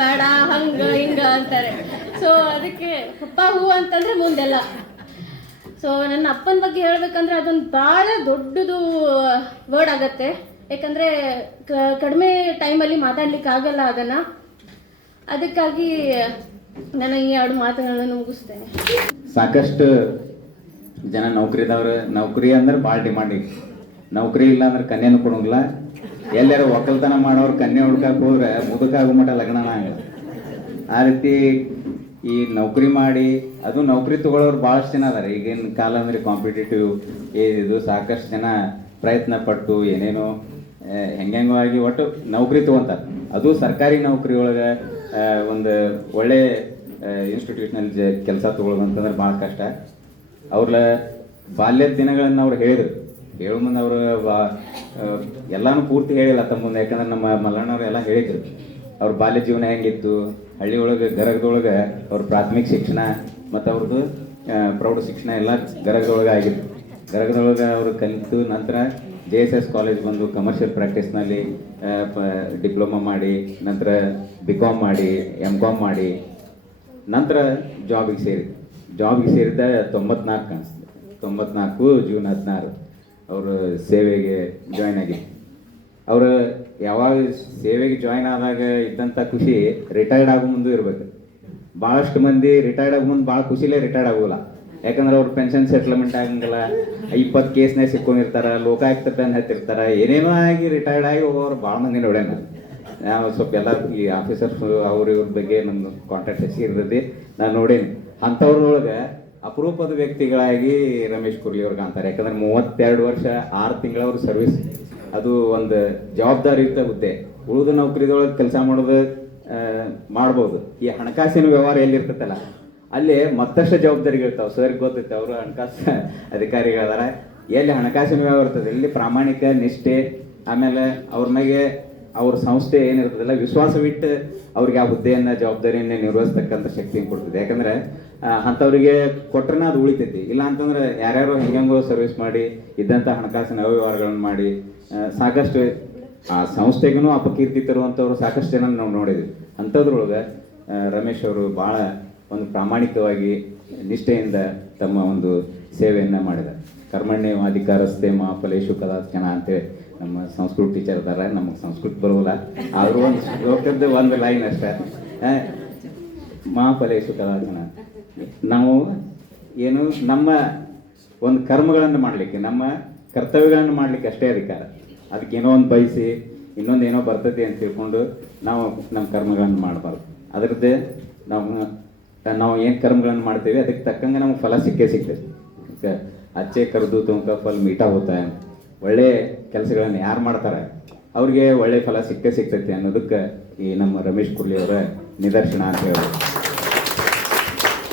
ಬೇಡ ಹಿಂಗೆ ಅಂತಾರೆ. ಸೊ ಅದಕ್ಕೆ ಪಪ್ಪ ಹೂ ಅಂತಂದರೆ ಮುಂದೆಲ್ಲ. ಸೊ ನನ್ನ ಅಪ್ಪನ ಬಗ್ಗೆ ಹೇಳಬೇಕಂದ್ರೆ ಅದೊಂದು ಭಾಳ ದೊಡ್ಡದು ವರ್ಡ್ ಆಗತ್ತೆ. ಯಾಕಂದರೆ ಕಡಿಮೆ ಟೈಮಲ್ಲಿ ಮಾತಾಡಲಿಕ್ಕಾಗಲ್ಲ ಅದನ್ನು. ಅದಕ್ಕಾಗಿ ನಾನು ಈ 2 ಮಾತುಗಳನ್ನು ಮುಗಿಸ್ತೇನೆ. ಸಾಕಷ್ಟು ಜನ ನೌಕರಿ ಅಂದ್ರೆ ಭಾಳ ಡಿಮಾಂಡಿಂಗ್. ನೌಕರಿ ಇಲ್ಲ ಅಂದ್ರೆ ಕನ್ಯೆನೂ ಕೊಡೋಂಗಿಲ್ಲ. ಎಲ್ಲಾರು ಒಕ್ಕಲ್ತನ ಮಾಡೋರು ಕನ್ಯೆ ಹುಡ್ಕಕ್ಕೆ ಹೋದ್ರೆ ಮುದುಕಾಗೋ ಮಟ್ಟ ಲಗ್ನ ಆಗಲ್ಲ. ಆ ರೀತಿ ಈ ನೌಕರಿ ಮಾಡಿ ಅದು ನೌಕರಿ ತಗೊಳ್ಳೋರು ಭಾಳಷ್ಟು ಜನ ಅದಾರೆ. ಈಗಿನ ಕಾಲ ಅಂದರೆ ಕಾಂಪಿಟೇಟಿವ್ ಇದು ಸಾಕಷ್ಟು ಜನ ಪ್ರಯತ್ನ ಪಟ್ಟು ಏನೇನೋ ಹೆಂಗೆಂಗೋ ಆಗಿ ಒಟ್ಟು ನೌಕರಿ ತೊಗೊತಾರೆ. ಅದು ಸರ್ಕಾರಿ ನೌಕರಿ ಒಳಗೆ ಒಂದು ಒಳ್ಳೆ ಇನ್ಸ್ಟಿಟ್ಯೂಷನಲ್ಲಿ ಕೆಲಸ ತೊಗೊಳ್ಳೋದು ಅಂತಂದ್ರೆ ಭಾಳ ಕಷ್ಟ. ಅವ್ರ ಬಾಲ್ಯದ ದಿನಗಳನ್ನು ಅವ್ರು ಹೇಳಿದರು. ಹೇಳೋ ಮುಂದೆ ಅವರು ಎಲ್ಲನೂ ಪೂರ್ತಿ ಹೇಳಿಲ್ಲ ತಮ್ಮ ಮುಂದೆ, ಯಾಕಂದ್ರೆ ನಮ್ಮ ಮಲ್ಲಣ್ಣವ್ರು ಎಲ್ಲ ಹೇಳಿದರು ಅವ್ರ ಬಾಲ್ಯ ಜೀವನ ಹೆಂಗಿತ್ತು, ಹಳ್ಳಿ ಒಳಗೆ ಗರಗದೊಳಗೆ ಅವ್ರ ಪ್ರಾಥಮಿಕ ಶಿಕ್ಷಣ ಮತ್ತು ಅವ್ರದ್ದು ಪ್ರೌಢ ಶಿಕ್ಷಣ ಎಲ್ಲ ಗರಗದೊಳಗೆ ಆಗಿತ್ತು. ಗರಗದೊಳಗೆ ಅವರು ಕಲಿತು ನಂತರ JSS ಕಾಲೇಜ್ ಬಂದು ಕಮರ್ಷಿಯಲ್ ಪ್ರಾಕ್ಟೀಸ್ನಲ್ಲಿ ಡಿಪ್ಲೊಮಾ ಮಾಡಿ, ನಂತರ BCom ಮಾಡಿ, MCom ಮಾಡಿ, ನಂತರ ಜಾಬಿಗೆ ಸೇರಿದ್ದ 94 ಕಾಣಿಸ್ತದೆ. 94 ಜೂನ್ 16 ಅವರು ಸೇವೆಗೆ ಜಾಯ್ನ್ ಆಗಿ. ಅವರು ಯಾವಾಗ ಸೇವೆಗೆ ಜಾಯ್ನ್ ಆದಾಗ ಇದ್ದಂಥ ಖುಷಿ ರಿಟೈರ್ಡ್ ಆಗೋ ಮುಂದೆ ಇರಬೇಕು. ಭಾಳಷ್ಟು ಮಂದಿ ರಿಟೈರ್ಡ್ ಆಗೋ ಮುಂದೆ ಭಾಳ ಖುಷಿಲೇ ರಿಟೈರ್ಡ್ ಆಗೋಲ್ಲ. ಯಾಕಂದ್ರೆ ಅವ್ರ ಪೆನ್ಷನ್ ಸೆಟ್ಲ್ಮೆಂಟ್ ಆಗಂಗಿಲ್ಲ, 20 ಕೇಸ್ನಾಗ ಸಿಕ್ಕೊಂಡಿರ್ತಾರೆ, ಲೋಕಾಯುಕ್ತ ಬೆನ್ನು ಹತ್ತಿರ್ತಾರೆ, ಏನೇನೋ ಆಗಿ ರಿಟೈರ್ಡ್ ಆಗಿ ಹೋಗೋರು ಭಾಳ ಮಂದಿ ನೋಡ್ಯಾನ. ನಾವು ಸ್ವಲ್ಪ ಎಲ್ಲ ಈ ಆಫೀಸರ್ಸ್ ಅವ್ರ ಇವ್ರ ಬಗ್ಗೆ ನಮ್ಮ ಕಾಂಟ್ಯಾಕ್ಟ್ ಇರ್ತೈತಿ, ನಾನು ನೋಡೀನಿ. ಅಂಥವ್ರೊಳಗೆ ಅಪರೂಪದ ವ್ಯಕ್ತಿಗಳಾಗಿ ರಮೇಶ್ ಕುರ್ಲಿ ಅವ್ರಿಗೆ ಅಂತಾರೆ. ಯಾಕಂದ್ರೆ 32 ವರ್ಷ 6 ತಿಂಗಳ ಅವ್ರ ಸರ್ವಿಸ್, ಅದು ಒಂದು ಜವಾಬ್ದಾರಿಯುತ ಹುದ್ದೆ. ಉಳಿದ ನೌಕರಿದೊಳಗೆ ಕೆಲಸ ಮಾಡೋದು ಮಾಡ್ಬೋದು. ಈ ಹಣಕಾಸಿನ ವ್ಯವಹಾರ ಎಲ್ಲಿರ್ತೈತಲ್ಲ ಅಲ್ಲಿ ಮತ್ತಷ್ಟು ಜವಾಬ್ದಾರಿಗಳಿರ್ತಾವೆ. ಸರ್ಗೆ ಗೊತ್ತೈತೆ, ಅವರು ಹಣಕಾಸು ಅಧಿಕಾರಿಗಳದಾರ. ಎಲ್ಲಿ ಹಣಕಾಸಿನ ವ್ಯವಹಾರ ಇರ್ತದೆ ಇಲ್ಲಿ ಪ್ರಾಮಾಣಿಕ ನಿಷ್ಠೆ, ಆಮೇಲೆ ಅವ್ರ ಮ್ಯಾಗೆ ಅವ್ರ ಸಂಸ್ಥೆ ಏನಿರ್ತದಲ್ಲ ವಿಶ್ವಾಸವಿಟ್ಟು ಅವ್ರಿಗೆ ಆ ಹುದ್ದೆಯನ್ನು ಜವಾಬ್ದಾರಿಯನ್ನು ನಿರ್ವಹಿಸ್ತಕ್ಕಂಥ ಶಕ್ತಿಯನ್ನು ಕೊಡ್ತದೆ. ಯಾಕಂದರೆ ಅಂಥವ್ರಿಗೆ ಕೊಟ್ರೆ ಅದು ಉಳಿತೈತಿ. ಇಲ್ಲ ಅಂತಂದ್ರೆ ಯಾರ್ಯಾರೋ ಹೆಂಗೋ ಸರ್ವಿಸ್ ಮಾಡಿ ಇದ್ದಂಥ ಹಣಕಾಸಿನ ಅವ್ಯವಹಾರಗಳನ್ನು ಮಾಡಿ ಸಾಕಷ್ಟು ಆ ಸಂಸ್ಥೆಗೂ ಅಪಕೀರ್ತಿ ತರುವಂಥವ್ರು ಸಾಕಷ್ಟು ಜನ ನಾವು ನೋಡಿದ್ವಿ. ಅಂಥದ್ರೊಳಗೆ ರಮೇಶ್ ಅವರು ಭಾಳ ಒಂದು ಪ್ರಾಮಾಣಿಕವಾಗಿ ನಿಷ್ಠೆಯಿಂದ ತಮ್ಮ ಒಂದು ಸೇವೆಯನ್ನು ಮಾಡಿದ್ದಾರೆ. ಕರ್ಮಣ್ಯವಾಧಿಕಾರಸ್ಥೆ ಮಾ ಫಲೇಶು ಕದಾಚನ ಅಂತೇಳಿ ನಮ್ಮ ಸಂಸ್ಕೃತ ಟೀಚರ್ ಇದ್ದಾರೆ. ನಮಗೆ ಸಂಸ್ಕೃತ ಬರೋಲ್ಲ, ಆದರೂ ಒಂದು ಶ್ಲೋಕದ್ದು ಒಂದು ಲೈನ್ ಅಷ್ಟೇ, ಮಾ ಫಲೇಶು ಕದಾಚನ. ನಾವು ಏನು ನಮ್ಮ ಒಂದು ಕರ್ಮಗಳನ್ನು ಮಾಡಲಿಕ್ಕೆ, ನಮ್ಮ ಕರ್ತವ್ಯಗಳನ್ನು ಮಾಡಲಿಕ್ಕೆ ಅಷ್ಟೇ ಅಧಿಕಾರ. ಅದಕ್ಕೆ ಏನೋ ಒಂದು ಬಯಸಿ ಇನ್ನೊಂದು ಏನೋ ಬರ್ತೈತಿ ಅಂತ ತಿಳ್ಕೊಂಡು ನಾವು ನಮ್ಮ ಕರ್ಮಗಳನ್ನು ಮಾಡಬಾರ್ದು. ಅದರದ್ದೇ ನಾವು ಏನು ಕರ್ಮಗಳನ್ನು ಮಾಡ್ತೀವಿ ಅದಕ್ಕೆ ತಕ್ಕಂಗೆ ನಮ್ಗೆ ಫಲ ಸಿಗ್ತೈತೆ. ಅಚ್ಚೆ ಕರೆದು ತುಮಕ ಫಲ ಮೀಠಾ ಹೋಗ್ತಾ. ಒಳ್ಳೆಯ ಕೆಲಸಗಳನ್ನು ಯಾರು ಮಾಡ್ತಾರೆ ಅವ್ರಿಗೆ ಒಳ್ಳೆಯ ಫಲ ಸಿಗ್ತೈತಿ ಅನ್ನೋದಕ್ಕೆ ಈ ನಮ್ಮ ರಮೇಶ್ ಕುರ್ಲಿ ಅವರ ನಿದರ್ಶನ ಅಂತ ಹೇಳಿ.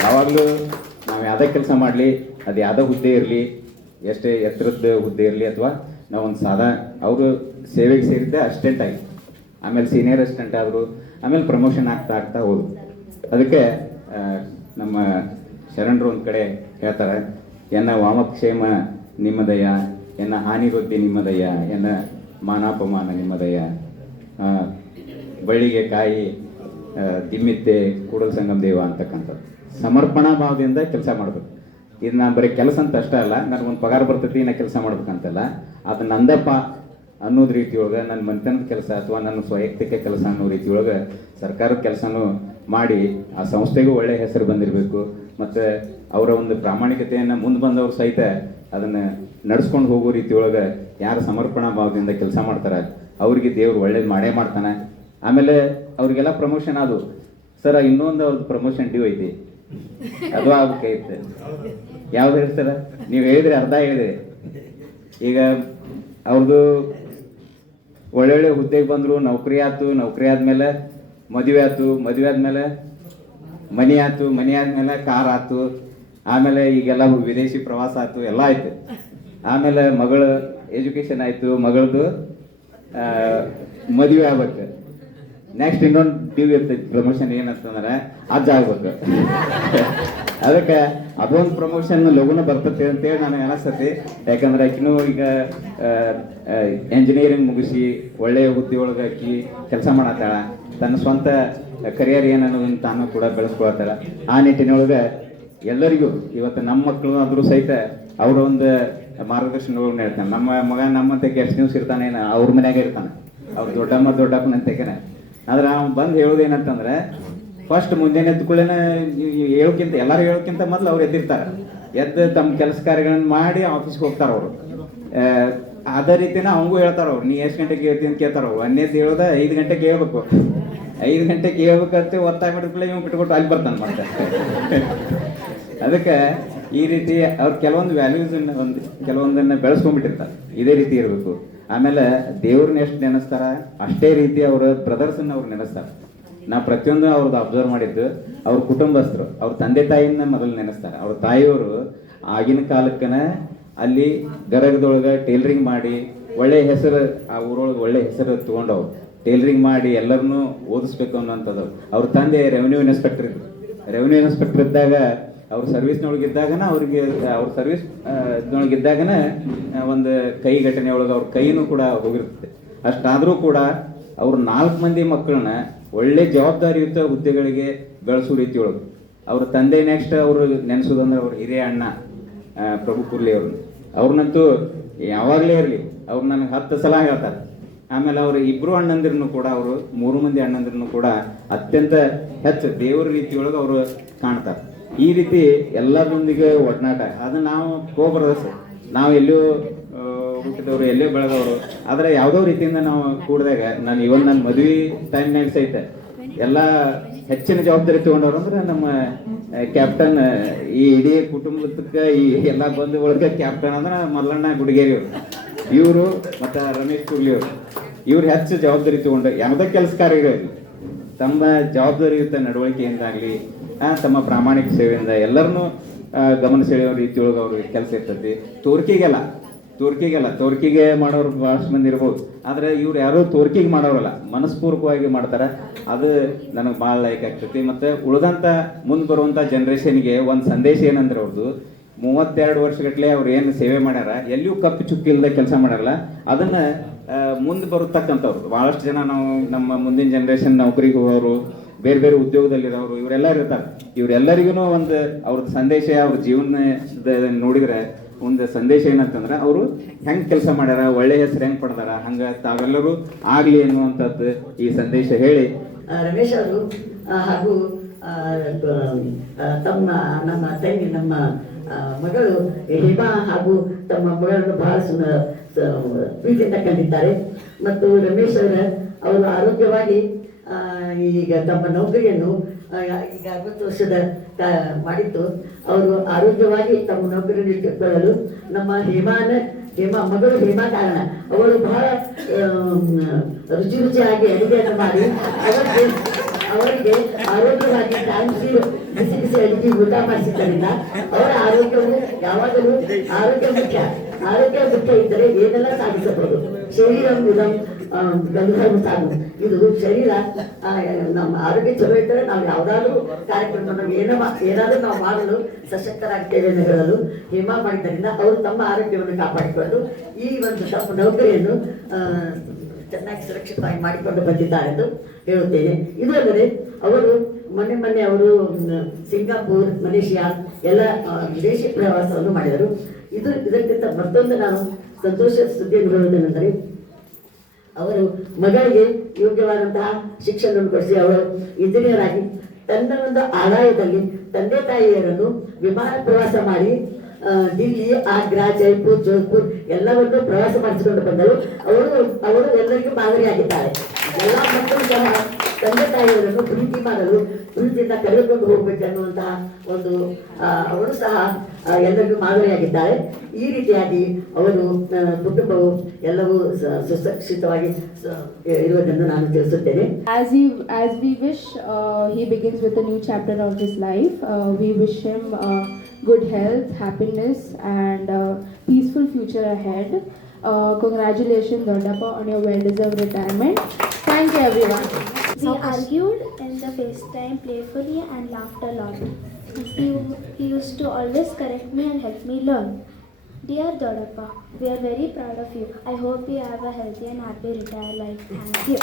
ಯಾವಾಗಲೂ ನಾವು ಯಾವುದೇ ಕೆಲಸ ಮಾಡಲಿ, ಅದು ಯಾವುದೋ ಹುದ್ದೆ ಇರಲಿ, ಎಷ್ಟೇ ಎತ್ತರದ ಹುದ್ದೆ ಇರಲಿ, ಅಥವಾ ನಾವೊಂದು ಅವರು ಸೇವೆಗೆ ಸೇರಿದ್ದೆ ಅಸಿಸ್ಟೆಂಟ್ ಆಗಿ, ಆಮೇಲೆ ಸೀನಿಯರ್ ಅಸಿಸ್ಟೆಂಟ್ ಆದರು, ಆಮೇಲೆ ಪ್ರಮೋಷನ್ ಆಗ್ತಾ ಹೋದ್ರು. ಅದಕ್ಕೆ ನಮ್ಮ ಶರಣರು ಒಂದು ಕಡೆ ಹೇಳ್ತಾರೆ, ಎನ್ನ ವಾಮಕ್ಷೇಮ ನಿಮ್ಮದಯ, ಎನ್ನ ಹಾನಿವೃದ್ಧಿ ನಿಮ್ಮದಯ, ಎನ್ನ ಮಾನಾಪಮಾನ ನಿಮ್ಮದಯ, ಬಳ್ಳಿಗೆ ಕಾಯಿ ದಿಮ್ಮಿತ್ತೆ ಕೂಡಲ ಸಂಗಮ ದೇವ ಅಂತಕ್ಕಂಥದ್ದು. ಸಮರ್ಪಣಾ ಭಾವದಿಂದ ಕೆಲಸ ಮಾಡಬೇಕು. ಇದು ನಾನು ಬರೀ ಕೆಲಸ ಅಂತ ಅಷ್ಟೇ ಅಲ್ಲ, ನನಗೊಂದು ಪಗಾರ ಬರ್ತೈತಿ ನಾ ಕೆಲಸ ಮಾಡ್ಬೇಕಂತಲ್ಲ, ಅದು ನಂದಪ್ಪ ಅನ್ನೋದು ರೀತಿಯೊಳಗೆ ನನ್ನ ಮನೆತನದ ಕೆಲಸ ಅಥವಾ ನನ್ನ ವೈಯಕ್ತಿಕ ಕೆಲಸ ಅನ್ನೋ ರೀತಿಯೊಳಗೆ ಸರ್ಕಾರದ ಕೆಲಸನೂ ಮಾಡಿ ಆ ಸಂಸ್ಥೆಗೂ ಒಳ್ಳೆಯ ಹೆಸರು ಬಂದಿರಬೇಕು. ಮತ್ತು ಅವರ ಒಂದು ಪ್ರಾಮಾಣಿಕತೆಯನ್ನು ಮುಂದೆ ಬಂದವರು ಸಹಿತ ಅದನ್ನು ನಡೆಸ್ಕೊಂಡು ಹೋಗೋ ರೀತಿಯೊಳಗೆ ಯಾರು ಸಮರ್ಪಣಾ ಭಾವದಿಂದ ಕೆಲಸ ಮಾಡ್ತಾರೆ ಅವರಿಗೆ ದೇವ್ರು ಒಳ್ಳೇದು ಮಾಡೇ ಮಾಡ್ತಾನೆ. ಆಮೇಲೆ ಅವ್ರಿಗೆಲ್ಲ ಪ್ರಮೋಷನ್ ಅದು ಸರ, ಇನ್ನೊಂದು ಅವ್ರದ್ದು ಪ್ರಮೋಷನ್ ಡ್ಯೂ ಐತಿ, ಅದು ಆಗ್ಬೇಕೈತೆ. ಯಾವ್ದು ಹೇಳ್ತಾರ ನೀವು ಹೇಳಿದ್ರಿ, ಅರ್ಧ ಹೇಳಿದ್ರಿ. ಈಗ ಅವ್ರದ್ದು ಒಳ್ಳೊಳ್ಳೆ ಹುದ್ದೆಗೆ ಬಂದರು, ನೌಕರಿ ಆದಮೇಲೆ ಮದುವೆ ಆದಮೇಲೆ ಮನೆ ಆದಮೇಲೆ ಕಾರ್ ಆಯ್ತು, ಆಮೇಲೆ ಈಗೆಲ್ಲ ವಿದೇಶಿ ಪ್ರವಾಸ ಆಯ್ತು, ಎಲ್ಲ ಆಯ್ತು. ಆಮೇಲೆ ಮಗಳ ಎಜುಕೇಷನ್ ಆಯಿತು, ಮಗಳದು ಮದುವೆ ಆಗ್ಬೇಕು. ನೆಕ್ಸ್ಟ್ ಇನ್ನೊಂದು ಡ್ಯೂ ಇರ್ತೈತಿ ಪ್ರಮೋಷನ್, ಏನಂತಂದ್ರೆ ಅಜ್ಜ ಆಗ್ಬೇಕು. ಅದಕ್ಕೆ ಅದೊಂದು ಪ್ರಮೋಷನ್ ಲಘುನ ಬರ್ತೈತಿ ಅಂತೇಳಿ ನನಗೆ ಅನಿಸ್ತತಿ. ಯಾಕಂದ್ರೆ ಆಕಿನೂ ಈಗ ಎಂಜಿನಿಯರಿಂಗ್ ಮುಗಿಸಿ ಒಳ್ಳೆಯ ಹುದ್ದೆ ಒಳಗೆ ಆಕಿ ಕೆಲಸ ಮಾಡತ್ತಾಳ, ತನ್ನ ಸ್ವಂತ ಕರಿಯರ್ ಏನನ್ನೋದನ್ನು ತಾನು ಕೂಡ ಬೆಳೆಸ್ಕೊಳತ್ತಾಳ. ಆ ನಿಟ್ಟಿನೊಳಗೆ ಎಲ್ಲರಿಗೂ ಇವತ್ತು ನಮ್ಮ ಮಕ್ಕಳು ಆದರೂ ಸಹಿತ ಅವರ ಒಂದು ಮಾರ್ಗದರ್ಶನಗಳನ್ನ ಹೇಳ್ತಾನೆ. ನಮ್ಮ ಮಗ ನಮ್ಮಂತೆ ಗೆಸ್ಟ್ ನ್ಯೂಸ್ ಇರ್ತಾನೆ, ಅವ್ರ ಮನ್ಯಾಗ ಇರ್ತಾನೆ, ಅವ್ರು ದೊಡ್ಡಪ್ಪನಂತೇನೆ. ಆದ್ರೆ ಅವ್ನು ಬಂದು ಹೇಳೋದೇನಂತಂದ್ರೆ ಫಸ್ಟ್ ಮುಂಜಾನೆ ಎದ್ದುಕೊಳ್ಳೇನ ಎಲ್ಲರೂ ಹೇಳೋಕ್ಕಿಂತ ಮೊದಲು ಅವ್ರು ಎದ್ದಿರ್ತಾರೆ. ಎದ್ದು ತಮ್ಮ ಕೆಲಸ ಕಾರ್ಯಗಳನ್ನು ಮಾಡಿ ಆಫೀಸ್ಗೆ ಹೋಗ್ತಾರೆ ಅವರು. ಅದೇ ರೀತಿನ ಅವಂಗೂ ಹೇಳ್ತಾರೆ ಅವ್ರು, ನೀ ಎಷ್ಟು ಗಂಟೆಗೆ ಹೇಳ್ತೀನಿ ಅಂತ ಕೇಳ್ತಾರೆ ಅವ್ರು. ಅನ್ನೇದು ಹೇಳೋದ 5 ಗಂಟೆಗೆ ಹೇಳ್ಬೇಕು. 5 ಗಂಟೆಗೆ ಹೇಳ್ಬೇಕಂತ ಒತ್ತಾಯ ಮಾಡಿದ್ಮೇಲೆ ಇವ್ ಬಿಟ್ಕೊಟ್ಟು ಅಲ್ಲಿ ಬರ್ತಾನೆ ಮತ್ತೆ. ಅದಕ್ಕೆ ಈ ರೀತಿ ಅವ್ರು ಕೆಲವೊಂದು ವ್ಯಾಲ್ಯೂಸನ್ನ ಕೆಲವೊಂದನ್ನು ಬೆಳೆಸ್ಕೊಂಡ್ಬಿಟ್ಟಿರ್ತಾರೆ. ಇದೇ ರೀತಿ ಇರಬೇಕು. ಆಮೇಲೆ ದೇವ್ರನ್ನ ಎಷ್ಟು ನೆನೆಸ್ತಾರ ಅಷ್ಟೇ ರೀತಿ ಅವರ ಬ್ರದರ್ಸನ್ನ ಅವ್ರು ನೆನೆಸ್ತಾರೆ. ನಾ ಪ್ರತಿಯೊಂದು ಅವ್ರದ್ದು ಅಬ್ಸರ್ವ್ ಮಾಡಿದ್ದು, ಅವ್ರ ಕುಟುಂಬಸ್ಥರು ಅವ್ರ ತಂದೆ ತಾಯಿನ ಮೊದಲು ನೆನೆಸ್ತಾರೆ. ಅವ್ರ ತಾಯಿಯವರು ಆಗಿನ ಕಾಲಕ್ಕನ ಅಲ್ಲಿ ಗರಗದೊಳಗೆ ಟೇಲರಿಂಗ್ ಮಾಡಿ ಒಳ್ಳೆ ಹೆಸರು, ಆ ಊರೊಳಗೆ ಒಳ್ಳೆ ಹೆಸರು ತೊಗೊಂಡವ್ರು ಟೇಲರಿಂಗ್ ಮಾಡಿ ಎಲ್ಲರನ್ನೂ ಓದಿಸ್ಬೇಕು ಅನ್ನೋಂಥದ್ದು. ಅವ್ರ ತಂದೆ ರೆವಿನ್ಯೂ ಇನ್ಸ್ಪೆಕ್ಟರ್ ಇದ್ರು. ರೆವಿನ್ಯೂ ಇನ್ಸ್ಪೆಕ್ಟರ್ ಇದ್ದಾಗ ಅವ್ರ ಸರ್ವಿಸ್ನೊಳಗಿದ್ದಾಗನ ಅವ್ರಿಗೆ ಅವ್ರ ಸರ್ವಿಸ್ ನೊಳಗಿದ್ದಾಗನ ಒಂದು ಕೈ ಘಟನೆ ಒಳಗೆ ಅವ್ರ ಕೈನೂ ಕೂಡ ಹೋಗಿರ್ತದೆ. ಅಷ್ಟಾದರೂ ಕೂಡ ಅವ್ರು 4 ಮಂದಿ ಮಕ್ಕಳನ್ನ ಒಳ್ಳೆ ಜವಾಬ್ದಾರಿಯುತ ಹುದ್ದೆಗಳಿಗೆ ಬೆಳೆಸೋ ರೀತಿ ಒಳಗೆ ಅವ್ರ ತಂದೆ ನೆಕ್ಸ್ಟ್ ಅವರು ನೆನೆಸೋದಂದ್ರೆ ಅವ್ರ ಹಿರಿಯ ಅಣ್ಣ ಪ್ರಭು ಕುರ್ಲಿ ಅವ್ರನ್ನಂತೂ ಯಾವಾಗಲೇ ಇರಲಿ ಅವ್ರು ನನಗೆ 10 ಸಲ ಹೇಳ್ತಾರೆ. ಆಮೇಲೆ ಅವ್ರ ಇಬ್ಬರು ಅಣ್ಣಂದಿರನ್ನು ಕೂಡ ಅವರು 3 ಮಂದಿ ಅಣ್ಣಂದಿರನ್ನು ಕೂಡ ಅತ್ಯಂತ ಹೆಚ್ಚು ದೇವರ ರೀತಿಯೊಳಗೆ ಅವರು ಕಾಣ್ತಾರೆ. ಈ ರೀತಿ ಎಲ್ಲರೊಂದಿಗೆ ಒಡನಾಟ ಅದು ನಾವು ಬ್ರದರ್ಸ್, ನಾವು ಎಲ್ಲೋ ಹುಟ್ಟಿದವರು ಎಲ್ಲೋ ಬೆಳೆದವರು, ಆದರೆ ಯಾವುದೋ ರೀತಿಯಿಂದ ನಾವು ಕೂಡಿದಾಗ ನಾನು ಇವನ್ ನನ್ನ ಮದುವೆ ಟೈಮ್ನಾಗ ಸಹಿತ ಎಲ್ಲ ಹೆಚ್ಚಿನ ಜವಾಬ್ದಾರಿ ತಗೊಂಡವ್ರು ಅಂದ್ರೆ ನಮ್ಮ ಕ್ಯಾಪ್ಟನ್. ಈ ಇಡೀ ಕುಟುಂಬಕ್ಕೆ ಈ ಎಲ್ಲ ಬಂಧು ಒಳಗೆ ಕ್ಯಾಪ್ಟನ್ ಅಂದ್ರೆ ಮಲ್ಲಣ್ಣ ಗುಡಿಗೇರಿ ಅವರು, ಇವರು ಮತ್ತು ರಮೇಶ್ ಕುರ್ಲಿ ಅವರು, ಇವ್ರು ಹೆಚ್ಚು ಜವಾಬ್ದಾರಿ ತಗೊಂಡು ಯಾವುದೇ ಕೆಲಸಕಾರ ಇರೋದು ತಮ್ಮ ಜವಾಬ್ದಾರಿಯುತ ನಡವಳಿಕೆಯಿಂದಾಗಲಿ ತಮ್ಮ ಪ್ರಾಮಾಣಿಕ ಸೇವೆಯಿಂದ ಎಲ್ಲರನ್ನೂ ಗಮನ ಸೆಳೆಯೋ ರೀತಿಯೊಳಗೆ ಅವ್ರಿಗೆ ಕೆಲಸ ಇರ್ತೈತಿ. ತೋರ್ಕಿಗೆ ಮಾಡೋರು ಭಾಳಷ್ಟು ಮಂದಿ ಇರ್ಬೋದು, ಆದರೆ ಇವ್ರು ಯಾರೋ ತೋರ್ಕಿಗೆ ಮಾಡೋರಲ್ಲ, ಮನಸ್ಪೂರ್ವಕವಾಗಿ ಮಾಡ್ತಾರೆ. ಅದು ನನಗೆ ಭಾಳ ಲೈಕ್ ಆಗ್ತೈತಿ. ಮತ್ತು ಉಳಿದಂಥ ಮುಂದೆ ಬರುವಂಥ ಜನ್ರೇಷನ್ಗೆ ಒಂದು ಸಂದೇಶ ಏನಂದ್ರೆ ಅವ್ರದ್ದು 32 ವರ್ಷಗಟ್ಟಲೆ ಅವ್ರು ಏನು ಸೇವೆ ಮಾಡ್ಯಾರ, ಎಲ್ಲಿಯೂ ಕಪ್ಪು ಚುಕ್ಕಿ ಇಲ್ಲದೆ ಕೆಲಸ ಮಾಡ್ಯಾರಲ್ಲ, ಅದನ್ನು ಮುಂದೆ ಬರತಕ್ಕಂಥವ್ರು ಭಾಳಷ್ಟು ಜನ ನಾವು ನಮ್ಮ ಮುಂದಿನ ಜನ್ರೇಷನ್ ನೌಕರಿಗೆ ಹೋಗೋರು, ಬೇರೆ ಬೇರೆ ಉದ್ಯೋಗದಲ್ಲಿರೋರು ಇವರೆಲ್ಲ ಇರ್ತಾರೆ. ಇವರೆಲ್ಲರಿಗೂ ಒಂದು ಅವ್ರದ್ದು ಸಂದೇಶ, ಅವ್ರ ಜೀವನ ನೋಡಿದರೆ ಒಂದು ಸಂದೇಶ ಏನಂತಂದ್ರೆ ಅವರು ಹೆಂಗೆ ಕೆಲಸ ಮಾಡ್ಯಾರ, ಒಳ್ಳೆ ಹೆಸರು ಹೆಂಗೆ ಪಡೆದಾರ, ಹಂಗೆ ತಾವೆಲ್ಲರೂ ಆಗಲಿ ಅನ್ನುವಂಥದ್ದು ಈ ಸಂದೇಶ ಹೇಳಿ ರಮೇಶ್ ಅವರು ಹಾಗೂ ನಮ್ಮ ತಂಗಿ ನಮ್ಮ ಮಗಳು ಹೇಮಾ ಹಾಗೂ ತಮ್ಮ ಮಗಳನ್ನು ಬಹಳ ಪ್ರೀತಿಯಿಂದ ಕಂಡಿದ್ದಾರೆ. ಮತ್ತು ರಮೇಶ್ ಅವರು ಆರೋಗ್ಯವಾಗಿ ಈಗ ತಮ್ಮ ನೌಕರಿಯನ್ನು ಈಗ 60 ವರ್ಷದ ಮಾಡಿದ್ದು ಅವರು ಆರೋಗ್ಯವಾಗಿ ತಮ್ಮ ನೌಕರಿಯನ್ನು ಇಟ್ಟುಕೊಳ್ಳಲು ನಮ್ಮ ಹೇಮಾ ಮಗಳು ಹೇಮಾ ಕಾರಣ ಅವಳು ಬಹಳ ರುಚಿಯಾಗಿ ಅಡುಗೆಯನ್ನು ಮಾಡಿ ಅವರಿಗೆ ಆರೋಗ್ಯವಾಗಿ ಬಿಸಿ ಬಿಸಿ ಅಡುಗೆ ಊಟ ಮಾಡಿಸಿದ್ದರಿಂದ ಅವರ ಆರೋಗ್ಯವು ಯಾವಾಗಲೂ ಆರೋಗ್ಯ ಮುಖ್ಯ ಇದ್ದರೆ ಏನೆಲ್ಲ ಸಾಧಿಸಬಹುದು. ಶರೀರ ಸಾಧು ಇದು ಶರೀರ ನಮ್ಮ ಆರೋಗ್ಯ ಚಲೋ ಇದ್ದರೆ ನಾವು ಯಾವುದಾದ್ರೂ ಕಾರ್ಯಕ್ರಮ ಏನಾದರೂ ನಾವು ಮಾಡಲು ಸಶಕ್ತರಾಗ್ತೇವೆ ಎಂದು ಹೇಳಲು ಹೇಮಾ ಮಾಡಿದ್ದರಿಂದ ಅವರು ತಮ್ಮ ಆರೋಗ್ಯವನ್ನು ಕಾಪಾಡಿಕೊಂಡು ಈ ಒಂದು ತಮ್ಮ ನೌಕರಿಯನ್ನು ಚೆನ್ನಾಗಿ ಸುರಕ್ಷಿತವಾಗಿ ಮಾಡಿಕೊಂಡು ಬಂದಿದ್ದಾರೆ ಎಂದು ಹೇಳುತ್ತೇನೆ. ಇದಲ್ಲದೆ ಅವರು ಮೊನ್ನೆ ಅವರು ಸಿಂಗಾಪುರ್, ಮಲೇಷಿಯಾ ಎಲ್ಲ ವಿದೇಶಿ ಪ್ರವಾಸವನ್ನು ಮಾಡಿದರು. ಇದಕ್ಕಿಂತ ಮತ್ತೊಂದು ನಾನು ಸಂತೋಷದ ಸುದ್ದಿಯನ್ನು ಹೇಳುವುದೇನೆಂದರೆ ಅವರು ಮಗಳಿಗೆ ಯೋಗ್ಯವಾದಂತಹ ಶಿಕ್ಷಣವನ್ನು ಕೊಡಿಸಿ ಅವರು ಇಂಜಿನಿಯರ್ ಆಗಿ ತನ್ನ ಒಂದು ಆದಾಯದಲ್ಲಿ ತಂದೆ ತಾಯಿಯರನ್ನು ವಿಮಾನ ಪ್ರವಾಸ ಮಾಡಿ ದಿಲ್ಲಿ, ಆಗ್ರಾ, ಜೈಪುರ್, ಜೋಧ್ಪುರ್ ಎಲ್ಲವನ್ನೂ ಪ್ರವಾಸ ಮಾಡಿಸಿಕೊಂಡು ಬಂದರು. ಅವರು ಎಲ್ಲರಿಗೂ ಮಾದರಿಯಾಗಿದ್ದಾರೆ. ಎಲ್ಲ ಮಕ್ಕಳು ಸಹ ತಂದೆ ತಾಯಿಯವರನ್ನು ಪ್ರೀತಿ ಮಾಡಲು ಪ್ರೀತಿಯಿಂದ ಕರೆದುಕೊಂಡು ಹೋಗ್ಬೇಕನ್ನುವಂತಹ ಒಂದು ಅವರು ಸಹ ಎಲ್ಲರಿಗೂ ಮಾದರಿಯಾಗಿದ್ದಾರೆ. ಈ ರೀತಿಯಾಗಿ ಅವರು ಕುಟುಂಬವು ಎಲ್ಲವೂ ಸುರಕ್ಷಿತವಾಗಿ ಇರುವುದನ್ನು ನಾನು ತಿಳಿಸುತ್ತೇನೆ. As we wish he begins with a new chapter of his life, we wish him good health, happiness and peaceful future ahead. Congratulations Dodappa on your well-deserved retirement. Thank you everyone. We argued in the FaceTime playfully and laughed a lot. He used to always correct me and help me learn. Dear Dodappa, we are very proud of you. I hope you have a healthy and happy retired life. Thank you.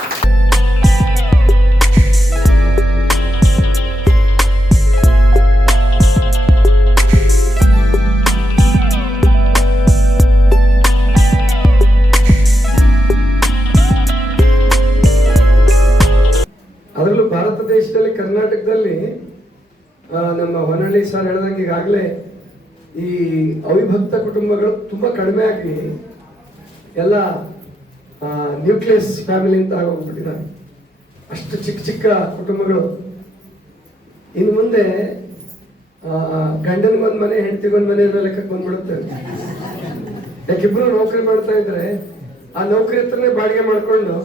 ಅದರಲ್ಲೂ ಭಾರತ ದೇಶದಲ್ಲಿ ಕರ್ನಾಟಕದಲ್ಲಿ ನಮ್ಮ Honnalli sir ಹೇಳಿದಂಗೆ ಈಗಾಗಲೇ ಈ ಅವಿಭಕ್ತ ಕುಟುಂಬಗಳು ತುಂಬ ಕಡಿಮೆ ಆಗಿ ಎಲ್ಲ ನ್ಯೂಕ್ಲಿಯಸ್ ಫ್ಯಾಮಿಲಿ ಅಂತ ಆಗೋಗ್ಬಿಟ್ಟಿದ್ದಾರೆ. ಅಷ್ಟು ಚಿಕ್ಕ ಚಿಕ್ಕ ಕುಟುಂಬಗಳು. ಇನ್ನು ಮುಂದೆ ಗಂಡನಿಗೊಂದು ಮನೆ ಹೆಂಡತಿಗೊಂದು ಮನೆ ಅನ್ನೋ ಲೆಕ್ಕಕ್ಕೆ ಬಂದ್ಬಿಡುತ್ತೆ. ಯಾಕಿಬ್ರು ನೌಕರಿ ಮಾಡ್ತಾ ಇದ್ರೆ ಆ ನೌಕರಿ ಹತ್ರನೇ ಬಾಡಿಗೆ ಮಾಡ್ಕೊಂಡು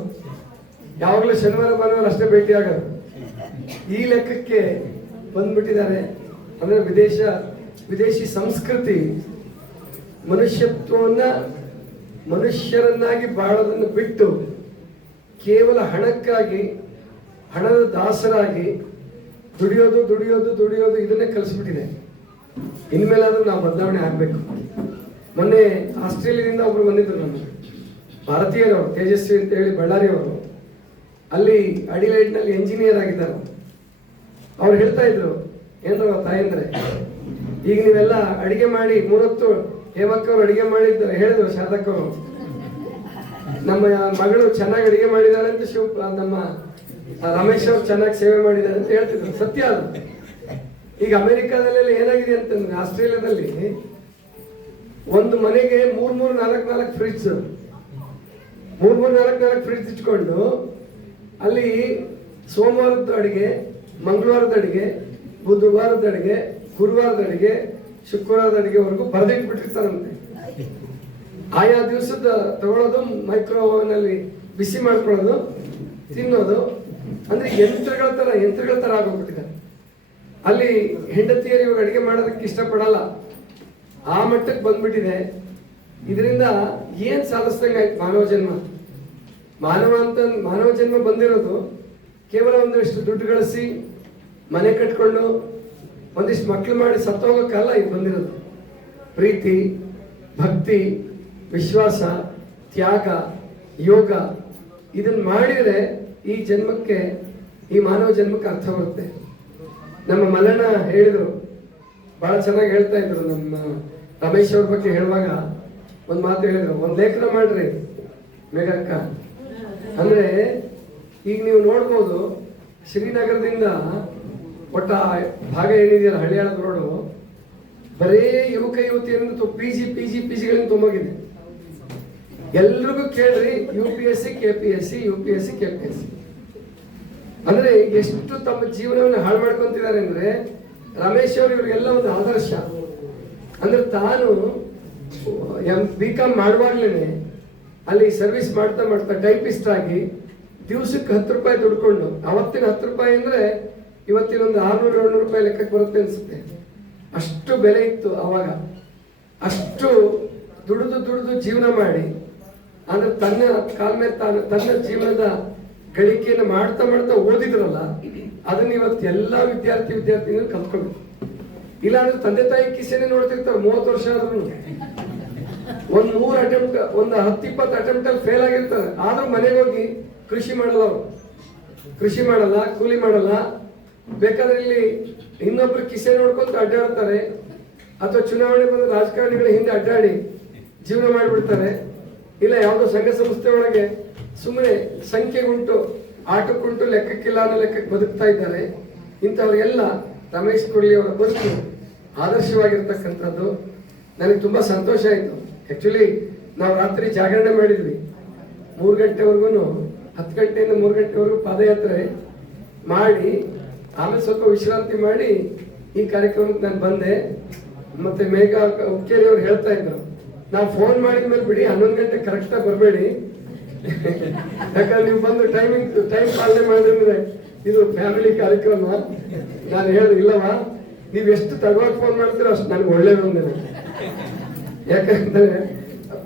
ಯಾವಾಗಲೂ ಶನಿವಾರ ಭಾನುವಾರ ಅಷ್ಟೇ ಭೇಟಿ ಆಗೋದು, ಈ ಲೆಕ್ಕಕ್ಕೆ ಬಂದ್ಬಿಟ್ಟಿದ್ದಾರೆ. ಅಂದ್ರೆ ವಿದೇಶಿ ಸಂಸ್ಕೃತಿ ಮನುಷ್ಯತ್ವವನ್ನ ಮನುಷ್ಯರನ್ನಾಗಿ ಬಾಳೋದನ್ನು ಬಿಟ್ಟು ಕೇವಲ ಹಣಕ್ಕಾಗಿ ಹಣದ ದಾಸರಾಗಿ ದುಡಿಯೋದು ದುಡಿಯೋದು ದುಡಿಯೋದು ಇದನ್ನೇ ಕಲಿಸ್ಬಿಟ್ಟಿದೆ. ಇನ್ಮೇಲಾದ್ರೂ ನಾವು ಬದಲಾವಣೆ ಆಗಬೇಕು. ಮೊನ್ನೆ ಆಸ್ಟ್ರೇಲಿಯಾದಿಂದ ಒಬ್ರು ಬಂದಿದ್ರು, ನಮಗೆ ಭಾರತೀಯರವರು, ತೇಜಸ್ವಿ ಅಂತ ಹೇಳಿ ಬಳ್ಳಾರಿಯವರು. ಅಲ್ಲಿ ಅಡಿಲೈಡ್ನಲ್ಲಿ ಎಂಜಿನಿಯರ್ ಆಗಿದ್ದಾರೆ. ಅವ್ರು ಹೇಳ್ತಾ ಇದ್ರು, ಏನ್ರ ತಾಯಂದ್ರೆ, ಈಗ ನೀವೆಲ್ಲ ಅಡಿಗೆ ಮಾಡಿ 3 ಹೊತ್ತು ಹೇಮಕ್ಕವ್ರು ಅಡಿಗೆ ಮಾಡಿದ್ದು ಹೇಳಿದ್ರು. ಶಾರದಕ್ಕವರು ನಮ್ಮ ಮಗಳು ಚೆನ್ನಾಗಿ ಅಡಿಗೆ ಮಾಡಿದ್ದಾರೆ ಅಂತ ನಮ್ಮ ರಮೇಶ್ ಅವ್ರು ಚೆನ್ನಾಗಿ ಸೇವೆ ಮಾಡಿದ್ದಾರೆ ಅಂತ ಹೇಳ್ತಿದ್ರು. ಸತ್ಯ ಅದು. ಈಗ ಅಮೆರಿಕಾದಲ್ಲೆಲ್ಲ ಏನಾಗಿದೆ ಅಂತಂದ್ರೆ, ಆಸ್ಟ್ರೇಲಿಯಾದಲ್ಲಿ ಒಂದು ಮನೆಗೆ 3-4 ಫ್ರಿಡ್ಜ್, 3-4 ಫ್ರಿಡ್ಜ್ ಇಟ್ಕೊಂಡು ಅಲ್ಲಿ ಸೋಮವಾರದ ಅಡಿಗೆ, ಮಂಗಳವಾರದ ಅಡಿಗೆ, ಬುಧವಾರದ ಅಡಿಗೆ, ಗುರುವಾರದ ಅಡಿಗೆ, ಶುಕ್ರವಾರದ ಅಡಿಗೆವರೆಗೂ ಬರೆದಿಟ್ಬಿಟ್ಟಿರ್ತಾರಂತೆ. ಆಯಾ ದಿವಸದ ತಗೊಳ್ಳೋದು, ಮೈಕ್ರೋ ಓವನ್ ಅಲ್ಲಿ ಬಿಸಿ ಮಾಡ್ಕೊಳ್ಳೋದು, ತಿನ್ನೋದು. ಅಂದ್ರೆ ಯಂತ್ರಗಳ ತರ ಆಗೋಗ್ಬಿಟ್ಟಿದ್ದಾರೆ. ಅಲ್ಲಿ ಹೆಂಡತಿಯರು ಇವಾಗ ಅಡಿಗೆ ಮಾಡೋದಕ್ಕೆ ಇಷ್ಟಪಡಲ್ಲ, ಆ ಮಟ್ಟಕ್ಕೆ ಬಂದ್ಬಿಟ್ಟಿದೆ. ಇದರಿಂದ ಏನ್ ಸಾಧಿಸ್ದಂಗೆ ಆಯ್ತು ಮಾನವ ಜನ್ಮ ಬಂದಿರೋದು ಕೇವಲ ಒಂದಷ್ಟು ದುಡ್ಡು ಗಳಿಸಿ ಮನೆ ಕಟ್ಕೊಂಡು ಒಂದಿಷ್ಟು ಮಕ್ಳು ಮಾಡಿ ಸತ್ತೋಗೋಕ್ಕಲ್ಲ ಇದು ಬಂದಿರೋದು. ಪ್ರೀತಿ, ಭಕ್ತಿ, ವಿಶ್ವಾಸ, ತ್ಯಾಗ, ಯೋಗ ಇದನ್ನ ಮಾಡಿದ್ರೆ ಈ ಮಾನವ ಜನ್ಮಕ್ಕೆ ಅರ್ಥ ಬರುತ್ತೆ. ನಮ್ಮ ಮಲ್ಲಣ್ಣ ಹೇಳಿದ್ರು, ಬಹಳ ಚೆನ್ನಾಗಿ ಹೇಳ್ತಾ ಇದ್ರು. ನಮ್ಮ ರಮೇಶ್ ಅವ್ರ ಬಗ್ಗೆ ಹೇಳುವಾಗ ಒಂದು ಮಾತು ಹೇಳಿದ್ರು, ಒಂದು ಲೇಖನ ಮಾಡ್ರಿ ಮೇಘಕ್ಕ. ಅಂದ್ರೆ ಈಗ ನೀವು ನೋಡ್ಬೋದು, ಶ್ರೀನಗರದಿಂದ ಒಟ್ಟ ಭಾಗ ಏನಿದೆಯಲ್ಲ ಹಳಿಯಾಳದ ರೋಡು, ಬರೇ ಯುವಕ ಯುವತಿಯರಿಂದ ಪಿಜಿಗಳಿಂದ ತುಂಬೋಗಿದೆ. ಎಲ್ರಿಗೂ ಕೇಳ್ರಿ, UPSC KPSC UPSC KPSC ಅಂದ್ರೆ ಎಷ್ಟು ತಮ್ಮ ಜೀವನವನ್ನು ಹಾಳು ಮಾಡ್ಕೊಂತಿದ್ದಾರೆ ಅಂದ್ರೆ, ರಮೇಶ್ ಅವರು ಇವರಿಗೆಲ್ಲ ಒಂದು ಆದರ್ಶ. ಅಂದ್ರೆ ತಾನು BCom ಮಾಡುವಾಗ್ಲೇನೆ ಅಲ್ಲಿ ಸರ್ವಿಸ್ ಮಾಡ್ತಾ ಟೈಪಿಸ್ಟ್ ಆಗಿ ದಿವಸಕ್ಕೆ 10 ರೂಪಾಯಿ ದುಡ್ಕೊಂಡು, ಅವತ್ತಿನ 10 ರೂಪಾಯಿ ಅಂದ್ರೆ ಇವತ್ತಿನ ಒಂದು 600-700 ರೂಪಾಯಿ ಲೆಕ್ಕಕ್ಕೆ ಬರುತ್ತೆ ಅನ್ಸುತ್ತೆ. ಅಷ್ಟು ಬೆಲೆ ಇತ್ತು ಅವಾಗ. ಅಷ್ಟು ದುಡಿದು ಜೀವನ ಮಾಡಿ, ಅಂದ್ರೆ ತನ್ನ ಕಾಲ ಮೇಲೆ ತನ್ನ ಜೀವನದ ಗಳಿಕೆಯನ್ನು ಮಾಡ್ತಾ ಓದಿದ್ರಲ್ಲ, ಅದನ್ನ ಇವತ್ತು ಎಲ್ಲಾ ವಿದ್ಯಾರ್ಥಿಗಳು ಕಲ್ತ್ಕೊಂಡು. ಇಲ್ಲ ಅಂದ್ರೆ ತಂದೆ ತಾಯಿ ಕಿಸೆನೆ ನೋಡ್ತಿರ್ತಾರೆ 30 ವರ್ಷ ಆದ್ರೂ. ಒಂದು 3 ಅಟೆಂಪ್ಟ್, ಒಂದು 10-20 ಅಟೆಂಪ್ಟ್ ಅಲ್ಲಿ ಫೇಲ್ ಆಗಿರ್ತಾರೆ. ಆದ್ರೂ ಮನೆಗೆ ಹೋಗಿ ಕೃಷಿ ಮಾಡಲ್ಲ, ಕೂಲಿ ಮಾಡಲ್ಲ. ಬೇಕಾದ್ರೆ ಇಲ್ಲಿ ಇನ್ನೊಬ್ರು ಕಿಸೆ ನೋಡ್ಕೊಂತ ಅಡ್ಡಾಡ್ತಾರೆ, ಅಥವಾ ಚುನಾವಣೆ ಬಂದ ರಾಜಕಾರಣಿಗಳ ಹಿಂದೆ ಅಡ್ಡಾಡಿ ಜೀವನ ಮಾಡಿಬಿಡ್ತಾರೆ. ಇಲ್ಲ ಯಾವುದೋ ಸಂಘ ಸಂಸ್ಥೆ ಒಳಗೆ ಸುಮ್ಮನೆ ಸಂಖ್ಯೆಗುಂಟು ಆಟಕ್ಕುಂಟು ಲೆಕ್ಕಕ್ಕಿಲ್ಲ ಅನ್ನೋ ಲೆಕ್ಕಕ್ಕೆ ಬದುಕ್ತಾ ಇದ್ದಾರೆ. ಇಂಥವ್ರಿಗೆಲ್ಲ ರಮೇಶ್ ಕುರ್ಲಿ ಅವರ ಬದುಕು ಆದರ್ಶವಾಗಿರ್ತಕ್ಕಂಥದ್ದು. ನನಗೆ ತುಂಬಾ ಸಂತೋಷ ಆಯಿತು. ಆಕ್ಚುಲಿ ನಾವು ರಾತ್ರಿ ಜಾಗರಣೆ ಮಾಡಿದ್ವಿ 3 ಗಂಟೆವರೆಗೂ, 10 ಗಂಟೆಯಿಂದ 3 ಗಂಟೆವರೆಗೂ ಪಾದಯಾತ್ರೆ ಮಾಡಿ, ಆಮೇಲೆ ಸ್ವಲ್ಪ ವಿಶ್ರಾಂತಿ ಮಾಡಿ ಈ ಕಾರ್ಯಕ್ರಮಕ್ಕೆ ನಾನು ಬಂದೆ. ಮತ್ತೆ ಮೇಘ ಉಕ್ಕೇರಿ ಅವ್ರು ಹೇಳ್ತಾ ಇದ್ರು, ನಾವು ಫೋನ್ ಮಾಡಿದ ಮೇಲೆ ಬಿಡಿ 11 ಗಂಟೆ ಕರೆಕ್ಟಾಗಿ ಬರಬೇಡಿ, ಯಾಕಂದ್ರೆ ನೀವು ಬಂದು ಟೈಮ್ ಪಾಲನೆ ಮಾಡಿದ್ರೆ ಇದು ಫ್ಯಾಮಿಲಿ ಕಾರ್ಯಕ್ರಮ. ನಾನು ಹೇಳಿದೆ, ಇಲ್ಲವಾ, ನೀವು ಎಷ್ಟು ತಡವಾಗಿ ಫೋನ್ ಮಾಡ್ತೀರೋ ಅಷ್ಟು ನನಗೆ ಒಳ್ಳೇದು ಅಂದಿಲ್ಲ. ಯಾಕಂದ್ರೆ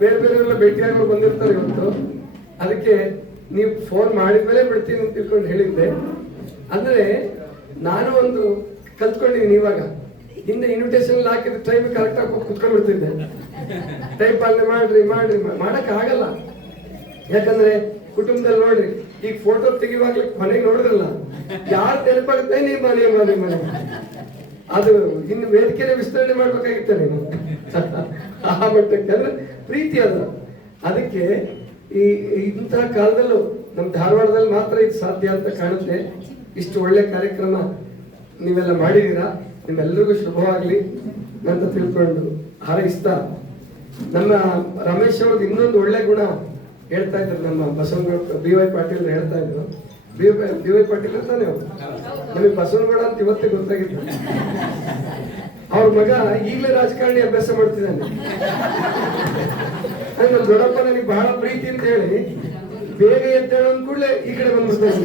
ಬೇರೆಯವರೆಲ್ಲ ಭೇಟಿಯಾಗಿ ಬಂದಿರ್ತಾರೆ ಇವತ್ತು. ಅದಕ್ಕೆ ನೀವು ಫೋನ್ ಮಾಡಿದ್ಮೇಲೆ ಬಿಡ್ತೀನಿ ಅಂತ ತಿಳ್ಕೊಂಡು ಹೇಳಿದ್ದೆ. ಅಂದ್ರೆ ನಾನು ಒಂದು ಕಲ್ತ್ಕೊಂಡಿದ್ದೀನಿ ಇವಾಗ. ಹಿಂದೆ ಇನ್ವಿಟೇಷನ್ ಹಾಕಿದ ಟೈಮ್ ಕರೆಕ್ಟಾಗಿ ಕುತ್ಕೊಂಡ್ಬಿಡ್ತಿದ್ದೆ. ಟೈಮ್ ಪಾಲನೆ ಮಾಡ್ರಿ ಮಾಡಕ್ ಆಗಲ್ಲ. ಯಾಕಂದ್ರೆ ಕುಟುಂಬದಲ್ಲಿ ನೋಡ್ರಿ, ಈಗ ಫೋಟೋ ತೆಗಿವಾಗ್ಲಿ ಮನೆಗೆ ನೋಡಿದ್ರಲ್ಲ, ಯಾರು ನೆನಪಾಗುತ್ತೆ ಮನೆ ಅದು ಇನ್ನು ವೇದಿಕೆನೇ ವಿಸ್ತರಣೆ ಮಾಡ್ಬೇಕಾಗಿತ್ತೆ ನೀವು ಆ ಮಟ್ಟಕ್ಕೆ. ಅಂದ್ರೆ ಪ್ರೀತಿ ಅದು. ಅದಕ್ಕೆ ಇಂತಹ ಕಾಲದಲ್ಲೂ ನಮ್ಮ ಧಾರವಾಡದಲ್ಲಿ ಮಾತ್ರ ಇದು ಸಾಧ್ಯ ಅಂತ ಕಾಣುತ್ತೆ. ಇಷ್ಟು ಒಳ್ಳೆ ಕಾರ್ಯಕ್ರಮ ನೀವೆಲ್ಲ ಮಾಡಿದೀರಾ. ನಿಮ್ಮೆಲ್ಲರಿಗೂ ಶುಭವಾಗ್ಲಿ ಅಂತ ತಿಳ್ಕೊಂಡು ಹಾರೈಸ್ತಾ, ನಮ್ಮ ರಮೇಶ್ ಅವ್ರದ್ದು ಇನ್ನೊಂದು ಒಳ್ಳೆ ಗುಣ ಹೇಳ್ತಾ ಇದ್ರು, ನಮ್ಮ ಬಸವನಗೌಡ BY ಪಾಟೀಲ್ ಹೇಳ್ತಾ ಇದ್ರು, ಬಿ.ವೈ. ಪಾಟೀಲ್ ತಾನೆ ಅವರು, ನಮಗೆ ಬಸವನಗೌಡ ಅಂತ ಇವತ್ತೇ ಗೊತ್ತಾಗಿತ್ತು. ಅವ್ರ ಮಗ ಈಗಲೇ ರಾಜಕಾರಣಿ ಅಭ್ಯಾಸ ಮಾಡ್ತಿದ್ದಾನೆ. ನಮ್ಮ ದೊಡ್ಡಪ್ಪ ನನಗೆ ಬಹಳ ಪ್ರೀತಿ ಅಂತ ಹೇಳಿ ಬೇಗ ಎದ್ದೇಳು ಅಂದ ಕೂಡಲೇ ಈ ಕಡೆ ಬಂದ್ಬಿಡ್ತಾರೆ.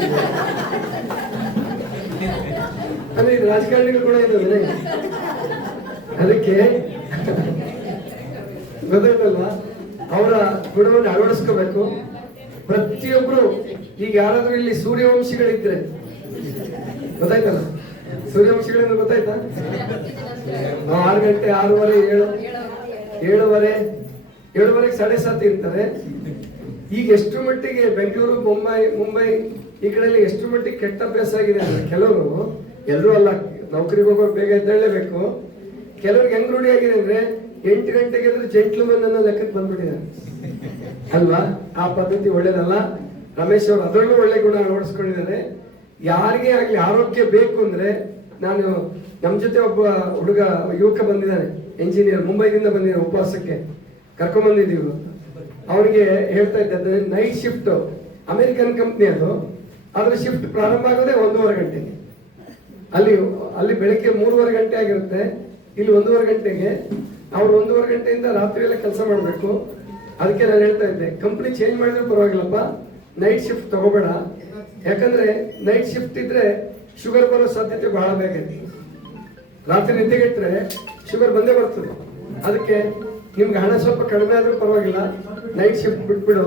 ಅಂದ್ರೆ ಇದು ರಾಜಕಾರಣಿಗಳು ಕೂಡ ಇದ್ದಾವೆ. ಅದಕ್ಕೆ ಗೊತ್ತಾಯ್ತಲ್ವಾ, ಅವರ ಗುಣವನ್ನು ಅಳವಡಿಸ್ಕೋಬೇಕು ಪ್ರತಿಯೊಬ್ರು. ಈಗ ಯಾರಾದ್ರೂ ಇಲ್ಲಿ ಸೂರ್ಯವಂಶಿಗಳಿದ್ರೆ ಗೊತ್ತಾಯ್ತಲ್ಲ, ಸೂರ್ಯವಂಶಿಗಳಿಂದ ಗೊತ್ತಾಯ್ತಾ? 6 ಗಂಟೆ 6:30 7:30 7:30 7:30 ಇರ್ತಾರೆ. ಈಗ ಎಷ್ಟು ಮಟ್ಟಿಗೆ ಬೆಂಗಳೂರು ಮುಂಬೈ ಈ ಕಡೆಯಲ್ಲಿ ಎಷ್ಟು ಮಟ್ಟಿಗೆ ಕೆಟ್ಟ ಅಭ್ಯಾಸ ಆಗಿದೆ ಅಂದ್ರೆ, ಕೆಲವರು, ಎಲ್ಲರೂ ಅಲ್ಲ, ನೌಕರಿಗೆ ಹೋಗೋರು ಬೇಗ ಎದ್ದೇಳಲೇಬೇಕು. ಕೆಲವ್ರಿಗೆ ಹೆಂಗ್ ರೂಢಿ ಆಗಿದೆ ಅಂದ್ರೆ 8 ಗಂಟೆಗೆ ಎದ್ರೆ ಜೆಂಟ್ಲ್ಮನ್ ಅನ್ನೋ ಲೆಕ್ಕಕ್ಕೆ ಬಂದ್ಬಿಟ್ಟಿದ್ದಾರೆ ಅಲ್ವಾ? ಆ ಪದ್ಧತಿ ಒಳ್ಳೇದಲ್ಲ. ರಮೇಶ್ ಅವರು ಅದರಲ್ಲೂ ಒಳ್ಳೆ ಗುಣ ಅಳವಡಿಸ್ಕೊಂಡಿದ್ದಾರೆ. ಯಾರಿಗೇ ಆಗ್ಲಿ ಆರೋಗ್ಯ ಬೇಕು ಅಂದ್ರೆ, ನಾನು ನಮ್ಮ ಜೊತೆ ಒಬ್ಬ ಹುಡುಗ ಯುವಕ ಬಂದಿದ್ದಾನೆ, ಎಂಜಿನಿಯರ್, ಮುಂಬೈದಿಂದ ಬಂದಿದ್ದಾನೆ, ಉಪವಾಸಕ್ಕೆ ಕರ್ಕೊಂಡ್ ಬಂದಿದ್ದೀವಿ. ಅವನಿಗೆ ಹೇಳ್ತಾ ಇದ್ದೆ, ನೈಟ್ ಶಿಫ್ಟ್ ಅಮೆರಿಕನ್ ಕಂಪ್ನಿ ಅದು, ಅದ್ರ ಶಿಫ್ಟ್ ಪ್ರಾರಂಭ ಆಗೋದೇ 1:30 ಗಂಟೆಗೆ. ಅಲ್ಲಿ ಬೆಳಗ್ಗೆ 3:30 ಗಂಟೆ ಆಗಿರುತ್ತೆ, ಇಲ್ಲಿ 1:30 ಗಂಟೆಗೆ. ಅವ್ರು 1:30 ಗಂಟೆಯಿಂದ ರಾತ್ರಿ ಎಲ್ಲ ಕೆಲಸ ಮಾಡಬೇಕು. ಅದಕ್ಕೆ ನಾನು ಹೇಳ್ತಾ ಇದ್ದೆ, ಕಂಪ್ನಿ ಚೇಂಜ್ ಮಾಡಿದ್ರೆ ಪರವಾಗಿಲ್ಲಪ್ಪ, ನೈಟ್ ಶಿಫ್ಟ್ ತಗೋಬೇಡ. ಯಾಕಂದ್ರೆ ನೈಟ್ ಶಿಫ್ಟ್ ಇದ್ರೆ ಶುಗರ್ ಬರೋ ಸಾಧ್ಯತೆ ಬಹಳ ಬೇಗ ಇದೆ. ರಾತ್ರಿ ನಿದ್ದೆಗೆಟ್ರೆ ಶುಗರ್ ಬಂದೇ ಬರ್ತದೆ. ಅದಕ್ಕೆ ನಿಮ್ಗೆ ಹಣ ಸ್ವಲ್ಪ ಕಡಿಮೆ ಆದ್ರೂ ಪರವಾಗಿಲ್ಲ, ನೈಟ್ ಶಿಫ್ಟ್ ಬಿಟ್ಬಿಡು,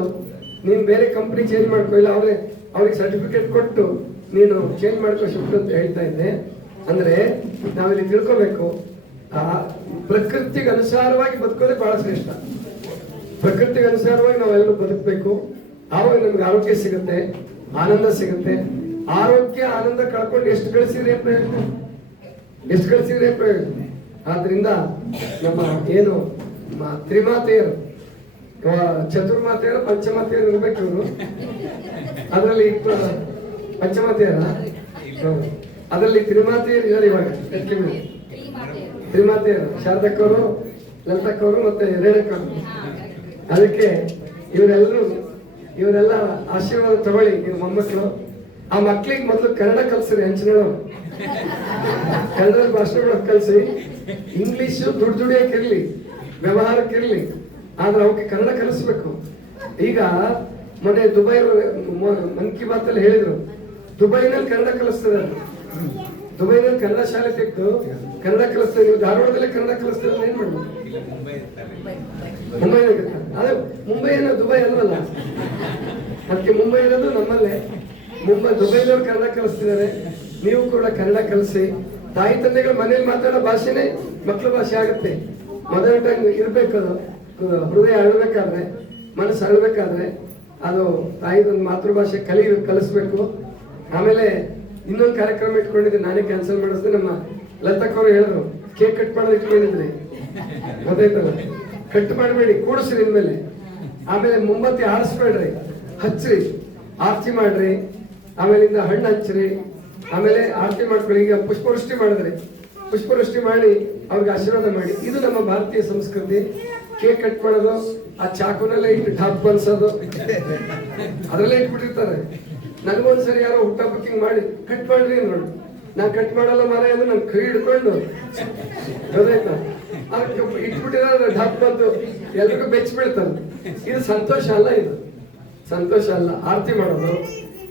ನೀನು ಬೇರೆ ಕಂಪ್ನಿ ಚೇಂಜ್ ಮಾಡ್ಕೋ, ಇಲ್ಲ ಅವ್ರಿಗೆ ಸರ್ಟಿಫಿಕೇಟ್ ಕೊಟ್ಟು ನೀನು ಚೇಂಜ್ ಮಾಡ್ಕೋ ಶಿಫ್ಟ್ ಅಂತ ಹೇಳ್ತಾ ಇದ್ದೆ. ಅಂದ್ರೆ ನಾವಿಲ್ಲಿ ತಿಳ್ಕೋಬೇಕು, ಆ ಪ್ರಕೃತಿಗೆ ಅನುಸಾರವಾಗಿ ಬದುಕೋದೇ ಬಹಳ ಶ್ರೇಷ್ಠ. ಪ್ರಕೃತಿಗೆ ಅನುಸಾರವಾಗಿ ನಾವೆಲ್ಲರೂ ಬದುಕಬೇಕು. ಆವಾಗ ನಮ್ಗೆ ಆರೋಗ್ಯ ಸಿಗುತ್ತೆ, ಆನಂದ ಸಿಗುತ್ತೆ. ಆರೋಗ್ಯ ಆನಂದ ಕಳ್ಕೊಂಡು ಎಷ್ಟು ಗಳಿಸಿದ್ರೆ ಪ್ರಯೋಜನ, ಎಷ್ಟು ಗಳಿಸಿದ್ರೆ ಪ್ರಯೋಜನ. ಆದ್ರಿಂದ ನಮ್ಮ ಏನು ತ್ರಿಮಾತೆಯರು, ಚತುರ್ಮಾತೆಯರು, ಪಂಚಮಾತೆಯರು ಇರ್ಬೇಕು ಇವರು. ಅದರಲ್ಲಿ ಪಂಚಮಾತೆಯರ, ಅದರಲ್ಲಿ ತ್ರಿಮಾತೆಯರು ಇದ್ದಾರೆ ಇವಾಗ. ತ್ರಿಮಾತೆಯರು ಶಾರದಕ್ಕವರು, ಲಲಿತಕ್ಕವರು ಮತ್ತೆ ರೇಣುಕವರು. ಅದಕ್ಕೆ ಇವರೆಲ್ಲ ಆಶೀರ್ವಾದ ತಗೊಳ್ಳಿ ನೀವು ಮೊಮ್ಮಕ್ಕಳು. ಆ ಮಕ್ಳಿಗೆ ಮೊದಲು ಕನ್ನಡ ಕಲ್ಸ್ರಿ, ಹಂಚಿನವರು ಕನ್ನಡ ಭಾಷೆಗಳು ಕಲ್ಸಿ. ಇಂಗ್ಲಿಷು ದುಡಿಯೋಕಿರ್ಲಿ, ವ್ಯವಹಾರಕ್ಕಿರ್ಲಿ, ಆದ್ರೆ ಅವಕ್ಕೆ ಕನ್ನಡ ಕಲಿಸ್ಬೇಕು. ಈಗ ಮೊನ್ನೆ ದುಬೈ ಮನ್ ಕಿ ಬಾತ್ ಅಲ್ಲಿ ಹೇಳಿದ್ರು, ದುಬೈನಲ್ಲಿ ಕನ್ನಡ ಕಲಿಸ್ತದೆ. ದುಬೈನಲ್ಲಿ ಕನ್ನಡ ಶಾಲೆ ತೆಗೆದು ಕನ್ನಡ ಕಲಿಸ್ತೇವೆ. ನೀವು ಧಾರವಾಡದಲ್ಲೇ ಕನ್ನಡ ಕಲಿಸ್ತೇವೆ, ಏನ್ ಮಾಡ್ಬೋದು? ಮುಂಬೈ ಅದೇ ಮುಂಬೈ ಏನೋ ದುಬೈ ಅಲ್ವಲ್ಲ, ಅದಕ್ಕೆ ಮುಂಬೈ ಇರೋದು ನಮ್ಮಲ್ಲೇ. ದುಬೈದವ್ರು ಕನ್ನಡ ಕಲಿಸ್ತಿದ್ದಾರೆ. ನೀವು ಕೂಡ ಕನ್ನಡ ಕಲಿಸಿ. ತಾಯಿ ತಂದೆಗಳು ಮನೇಲಿ ಮಾತಾಡೋ ಭಾಷೆನೇ ಮಕ್ಕಳ ಭಾಷೆ ಆಗುತ್ತೆ. ಮದರ್ ಟಂಗ್ ಇರ್ಬೇಕು. ಅದು ಹೃದಯ ಅಳಬೇಕಾದ್ರೆ, ಮನಸ್ಸು ಅಳಬೇಕಾದ್ರೆ ಅದು ತಾಯಿದೊಂದು ಮಾತೃಭಾಷೆ ಕಲಿಸ್ಬೇಕು. ಆಮೇಲೆ ಇನ್ನೊಂದು ಕಾರ್ಯಕ್ರಮ ಇಟ್ಕೊಂಡಿದ್ದೆ, ನಾನೇ ಕ್ಯಾನ್ಸಲ್ ಮಾಡಿಸ್ದೆ. ನಮ್ಮ ಲತಕ್ಕವರು ಹೇಳಿದ್ರು, ಕೇಕ್ ಕಟ್ ಮಾಡೋದು ಇಟ್ಕೊಂಡಿದ್ರಿ, ಗೊತ್ತಾಯ್ತಲ್ಲ? ಕಟ್ ಮಾಡಬೇಡಿ, ಕೂಡಿಸ್ರಿ ಇನ್ಮೇಲೆ. ಆಮೇಲೆ ಮೊಂಬತ್ತಿ ಆರಿಸ್ಬೇಡ್ರಿ, ಹಚ್ಚ್ರಿ, ಆರತಿ ಮಾಡ್ರಿ, ಆಮೇಲಿಂದ ಹಣ್ಣು ಹಚ್ಚ್ರಿ, ಆಮೇಲೆ ಆರತಿ ಮಾಡ್ಕೊಳ್ಳಿ. ಈಗ ಪುಷ್ಪವೃಷ್ಟಿ ಮಾಡಿದ್ರಿ, ಪುಷ್ಪವೃಷ್ಟಿ ಮಾಡಿ ಅವ್ರಿಗೆ ಆಶೀರ್ವಾದ ಮಾಡಿ. ಇದು ನಮ್ಮ ಭಾರತೀಯ ಸಂಸ್ಕೃತಿ. ಕೇಕ್ ಕಟ್ ಮಾಡೋದು, ಆ ಚಾಕುನಲ್ಲೇ ಇಟ್ಟು ಢಾಪ್ ಬನ್ಸೋದು, ಅದರಲ್ಲೇ ಇಟ್ಬಿಟ್ಟಿರ್ತಾರೆ. ನನಗೊಂದ್ಸರಿ ಯಾರೋ ಊಟ ಬುಕ್ಕಿಂಗ್ ಮಾಡಿ ಕಟ್ ಮಾಡ್ರಿ ನೋಡು, ನಾನು ಕಟ್ ಮಾಡಲ್ಲ ಮಾರ ಅಂದ್ರೆ ನನ್ ಕೈ ಹಿಡ್ಕೊಂಡು ಗೊತ್ತಾಯ್ತಾ, ಅದಕ್ಕೆ ಇಟ್ಬಿಟ್ಟಿರೋ ಢಾಪ್ ಬಂದು ಎಲ್ರಿಗೂ ಬೆಚ್ಚ ಬೀಳ್ತಾರೆ. ಇದು ಸಂತೋಷ ಅಲ್ಲ, ಇದು ಸಂತೋಷ ಅಲ್ಲ. ಆರತಿ ಮಾಡೋದು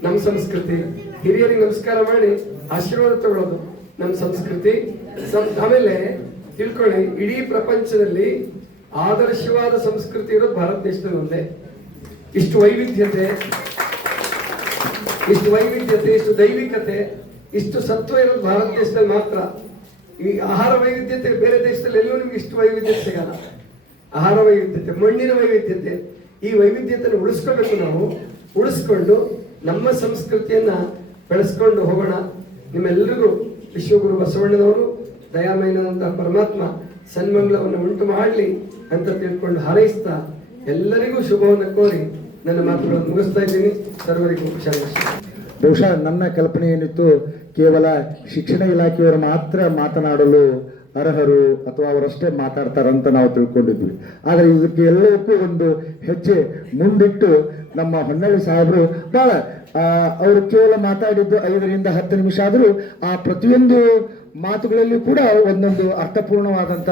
ನಮ್ಮ ಸಂಸ್ಕೃತಿ. ಹಿರಿಯರಿಗೆ ನಮಸ್ಕಾರ ಮಾಡಿ ಆಶೀರ್ವಾದ ತಗೊಳ್ಳೋದು ನಮ್ಮ ಸಂಸ್ಕೃತಿ. ಆಮೇಲೆ ತಿಳ್ಕೊಳ್ಳಿ, ಇಡೀ ಪ್ರಪಂಚದಲ್ಲಿ ಆದರ್ಶವಾದ ಸಂಸ್ಕೃತಿ ಇರೋದು ಭಾರತ ದೇಶದಲ್ಲಿ ಒಂದೇ. ಇಷ್ಟು ವೈವಿಧ್ಯತೆ, ಇಷ್ಟು ದೈವಿಕತೆ, ಇಷ್ಟು ಸತ್ವ ಇರೋದು ಭಾರತ ದೇಶದಲ್ಲಿ ಮಾತ್ರ. ಈ ಆಹಾರ ವೈವಿಧ್ಯತೆ ಬೇರೆ ದೇಶದಲ್ಲಿ ಎಲ್ಲೂ ನಿಮ್ಗೆ ಇಷ್ಟು ವೈವಿಧ್ಯತೆ ಸಿಗಲ್ಲ. ಆಹಾರ ವೈವಿಧ್ಯತೆ, ಮಣ್ಣಿನ ವೈವಿಧ್ಯತೆ, ಈ ವೈವಿಧ್ಯತೆಯನ್ನು ಉಳಿಸ್ಕೋಬೇಕು. ನಾವು ಉಳಿಸ್ಕೊಂಡು ನಮ್ಮ ಸಂಸ್ಕೃತಿಯನ್ನ ಬೆಳೆಸ್ಕೊಂಡು ಹೋಗೋಣ. ನಿಮ್ಮೆಲ್ಲರಿಗೂ ವಿಶ್ವಗುರು ಬಸವಣ್ಣನವರು, ದಯಾಮಯನಾದಂತಹ ಪರಮಾತ್ಮ ಸನ್ಮಂಗಳವನ್ನು ಉಂಟು ಮಾಡಲಿ ಅಂತ ತಿಳ್ಕೊಂಡು ಹಾರೈಸ್ತಾ ಎಲ್ಲರಿಗೂ ಶುಭವನ್ನು ಕೋರಿ ನನ್ನ ಮಾತುಗಳನ್ನು ಮುಗಿಸ್ತಾ ಇದ್ದೀನಿ. ಸರ್ವರಿಗೂ ಹುಷಾರು. ಬಹುಶಃ ನನ್ನ ಕಲ್ಪನೆ ಏನಿತ್ತು, ಕೇವಲ ಶಿಕ್ಷಣ ಇಲಾಖೆಯವರು ಮಾತ್ರ ಮಾತನಾಡಲು ಅರ್ಹರು ಅಥವಾ ಅವರಷ್ಟೇ ಮಾತಾಡ್ತಾರಂತ ನಾವು ತಿಳ್ಕೊಂಡಿದ್ವಿ. ಆದರೆ ಇದಕ್ಕೆ ಎಲ್ಲಕ್ಕೂ ಒಂದು ಹೆಜ್ಜೆ ಮುಂದಿಟ್ಟು ನಮ್ಮ ಹೊನ್ನಳ್ಳಿ ಸಾಹೇಬರು ಭಾಳ ಅವರು ಕೇವಲ ಮಾತಾಡಿದ್ದು 5ರಿಂದ 10 ನಿಮಿಷ ಆದರೂ ಆ ಪ್ರತಿಯೊಂದು ಮಾತುಗಳಲ್ಲಿ ಕೂಡ ಒಂದೊಂದು ಅರ್ಥಪೂರ್ಣವಾದಂಥ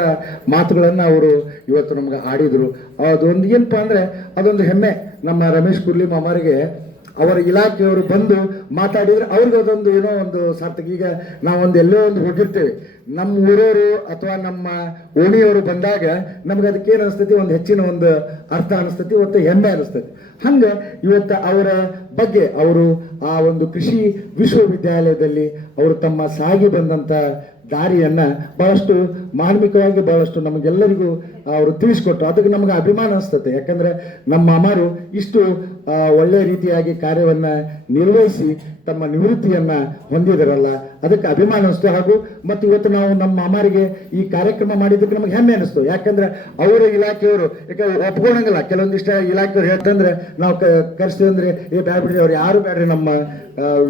ಮಾತುಗಳನ್ನು ಅವರು ಇವತ್ತು ನಮ್ಗೆ ಆಡಿದರು. ಅದೊಂದು ಏನಪ್ಪ ಅಂದರೆ ಅದೊಂದು ಹೆಮ್ಮೆ ನಮ್ಮ ರಮೇಶ್ ಕುರ್ಲಿ ಮಾಮಾರಿಗೆ ಅವರ ಇಲಾಖೆಯವರು ಬಂದು ಮಾತಾಡಿದರೆ ಅವ್ರಿಗೆ ಅದೊಂದು ಏನೋ ಒಂದು ಸಾರ್ಥಕ. ಈಗ ನಾವೊಂದು ಎಲ್ಲೋ ಒಂದು ಹೋಗಿರ್ತೇವೆ, ನಮ್ಮ ಊರವರು ಅಥವಾ ನಮ್ಮ ಓಣಿಯವರು ಬಂದಾಗ ನಮ್ಗೆ ಅದಕ್ಕೆ ಏನು ಅನಿಸ್ತೈತಿ, ಒಂದು ಹೆಚ್ಚಿನ ಒಂದು ಅರ್ಥ ಅನಿಸ್ತೈತಿ, ಇವತ್ತು ಹೆಮ್ಮೆ ಅನಿಸ್ತೈತಿ. ಹಂಗೆ ಇವತ್ತು ಅವರ ಬಗ್ಗೆ ಅವರು ಆ ಒಂದು ಕೃಷಿ ವಿಶ್ವವಿದ್ಯಾಲಯದಲ್ಲಿ ಅವರು ತಮ್ಮ ಸಾಗಿ ಬಂದಂಥ ದಾರಿಯನ್ನು ಭಾಳಷ್ಟು ಮಾರ್ಮಿಕವಾಗಿ ಭಾಳಷ್ಟು ನಮಗೆಲ್ಲರಿಗೂ ಅವರು ತಿಳಿಸ್ಕೊಟ್ರು. ಅದಕ್ಕೆ ನಮಗೆ ಅಭಿಮಾನ ಅನಿಸ್ತದೆ. ಯಾಕಂದರೆ ನಮ್ಮ ಮಾಮಾರು ಇಷ್ಟು ಒಳ್ಳೆಯ ರೀತಿಯಾಗಿ ಕಾರ್ಯವನ್ನು ನಿರ್ವಹಿಸಿ ತಮ್ಮ ನಿವೃತ್ತಿಯನ್ನು ಹೊಂದಿದರಲ್ಲ, ಅದಕ್ಕೆ ಅಭಿಮಾನ ಅನಿಸ್ತು. ಹಾಗೂ ಮತ್ತು ಇವತ್ತು ನಾವು ನಮ್ಮ ಮಾಮಾರಿಗೆ ಈ ಕಾರ್ಯಕ್ರಮ ಮಾಡಿದ್ದಕ್ಕೆ ನಮಗೆ ಹೆಮ್ಮೆ ಅನಿಸ್ತು. ಯಾಕಂದರೆ ಅವರ ಇಲಾಖೆಯವರು ಯಾಕಂದ್ರೆ ಒಪ್ಕೊಳಂಗಿಲ್ಲ, ಕೆಲವೊಂದಿಷ್ಟ ಇಲಾಖೆಯವರು ಹೇಳ್ತಂದ್ರೆ ನಾವು ಕರೆಸ್ತೀವಿ ಅಂದರೆ ಬ್ಯಾಡ್ ಬಿಡ್ರಿ, ಅವ್ರು ಯಾರು ಬ್ಯಾಡ್ರಿ, ನಮ್ಮ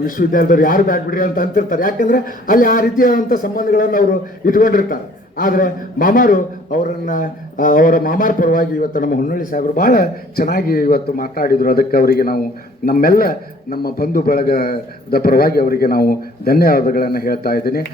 ವಿಶ್ವವಿದ್ಯಾಲಯದವ್ರು ಯಾರು ಬ್ಯಾಡ್ ಬಿಡ್ರಿ ಅಂತ ಅಂತಿರ್ತಾರೆ. ಯಾಕಂದರೆ ಅಲ್ಲಿ ಆ ರೀತಿಯಾದಂಥ ಸಂಬಂಧಗಳನ್ನು ಅವರು ಇಟ್ಕೊಂಡಿರ್ತಾರೆ. ಆದರೆ ಮಾಮಾರು ಅವರ ಮಾಮಾರ ಪರವಾಗಿ ಇವತ್ತು ನಮ್ಮ ಹೊನ್ನಳ್ಳಿ ಸಾಹೇಬರು ಭಾಳ ಚೆನ್ನಾಗಿ ಇವತ್ತು ಮಾತಾಡಿದರು. ಅದಕ್ಕೆ ಅವರಿಗೆ ನಾವು ನಮ್ಮೆಲ್ಲ ನಮ್ಮ ಬಂಧು ಬಳಗದ ಪರವಾಗಿ ಅವರಿಗೆ ನಾವು ಧನ್ಯವಾದಗಳನ್ನು ಹೇಳ್ತಾ ಇದ್ದೀನಿ.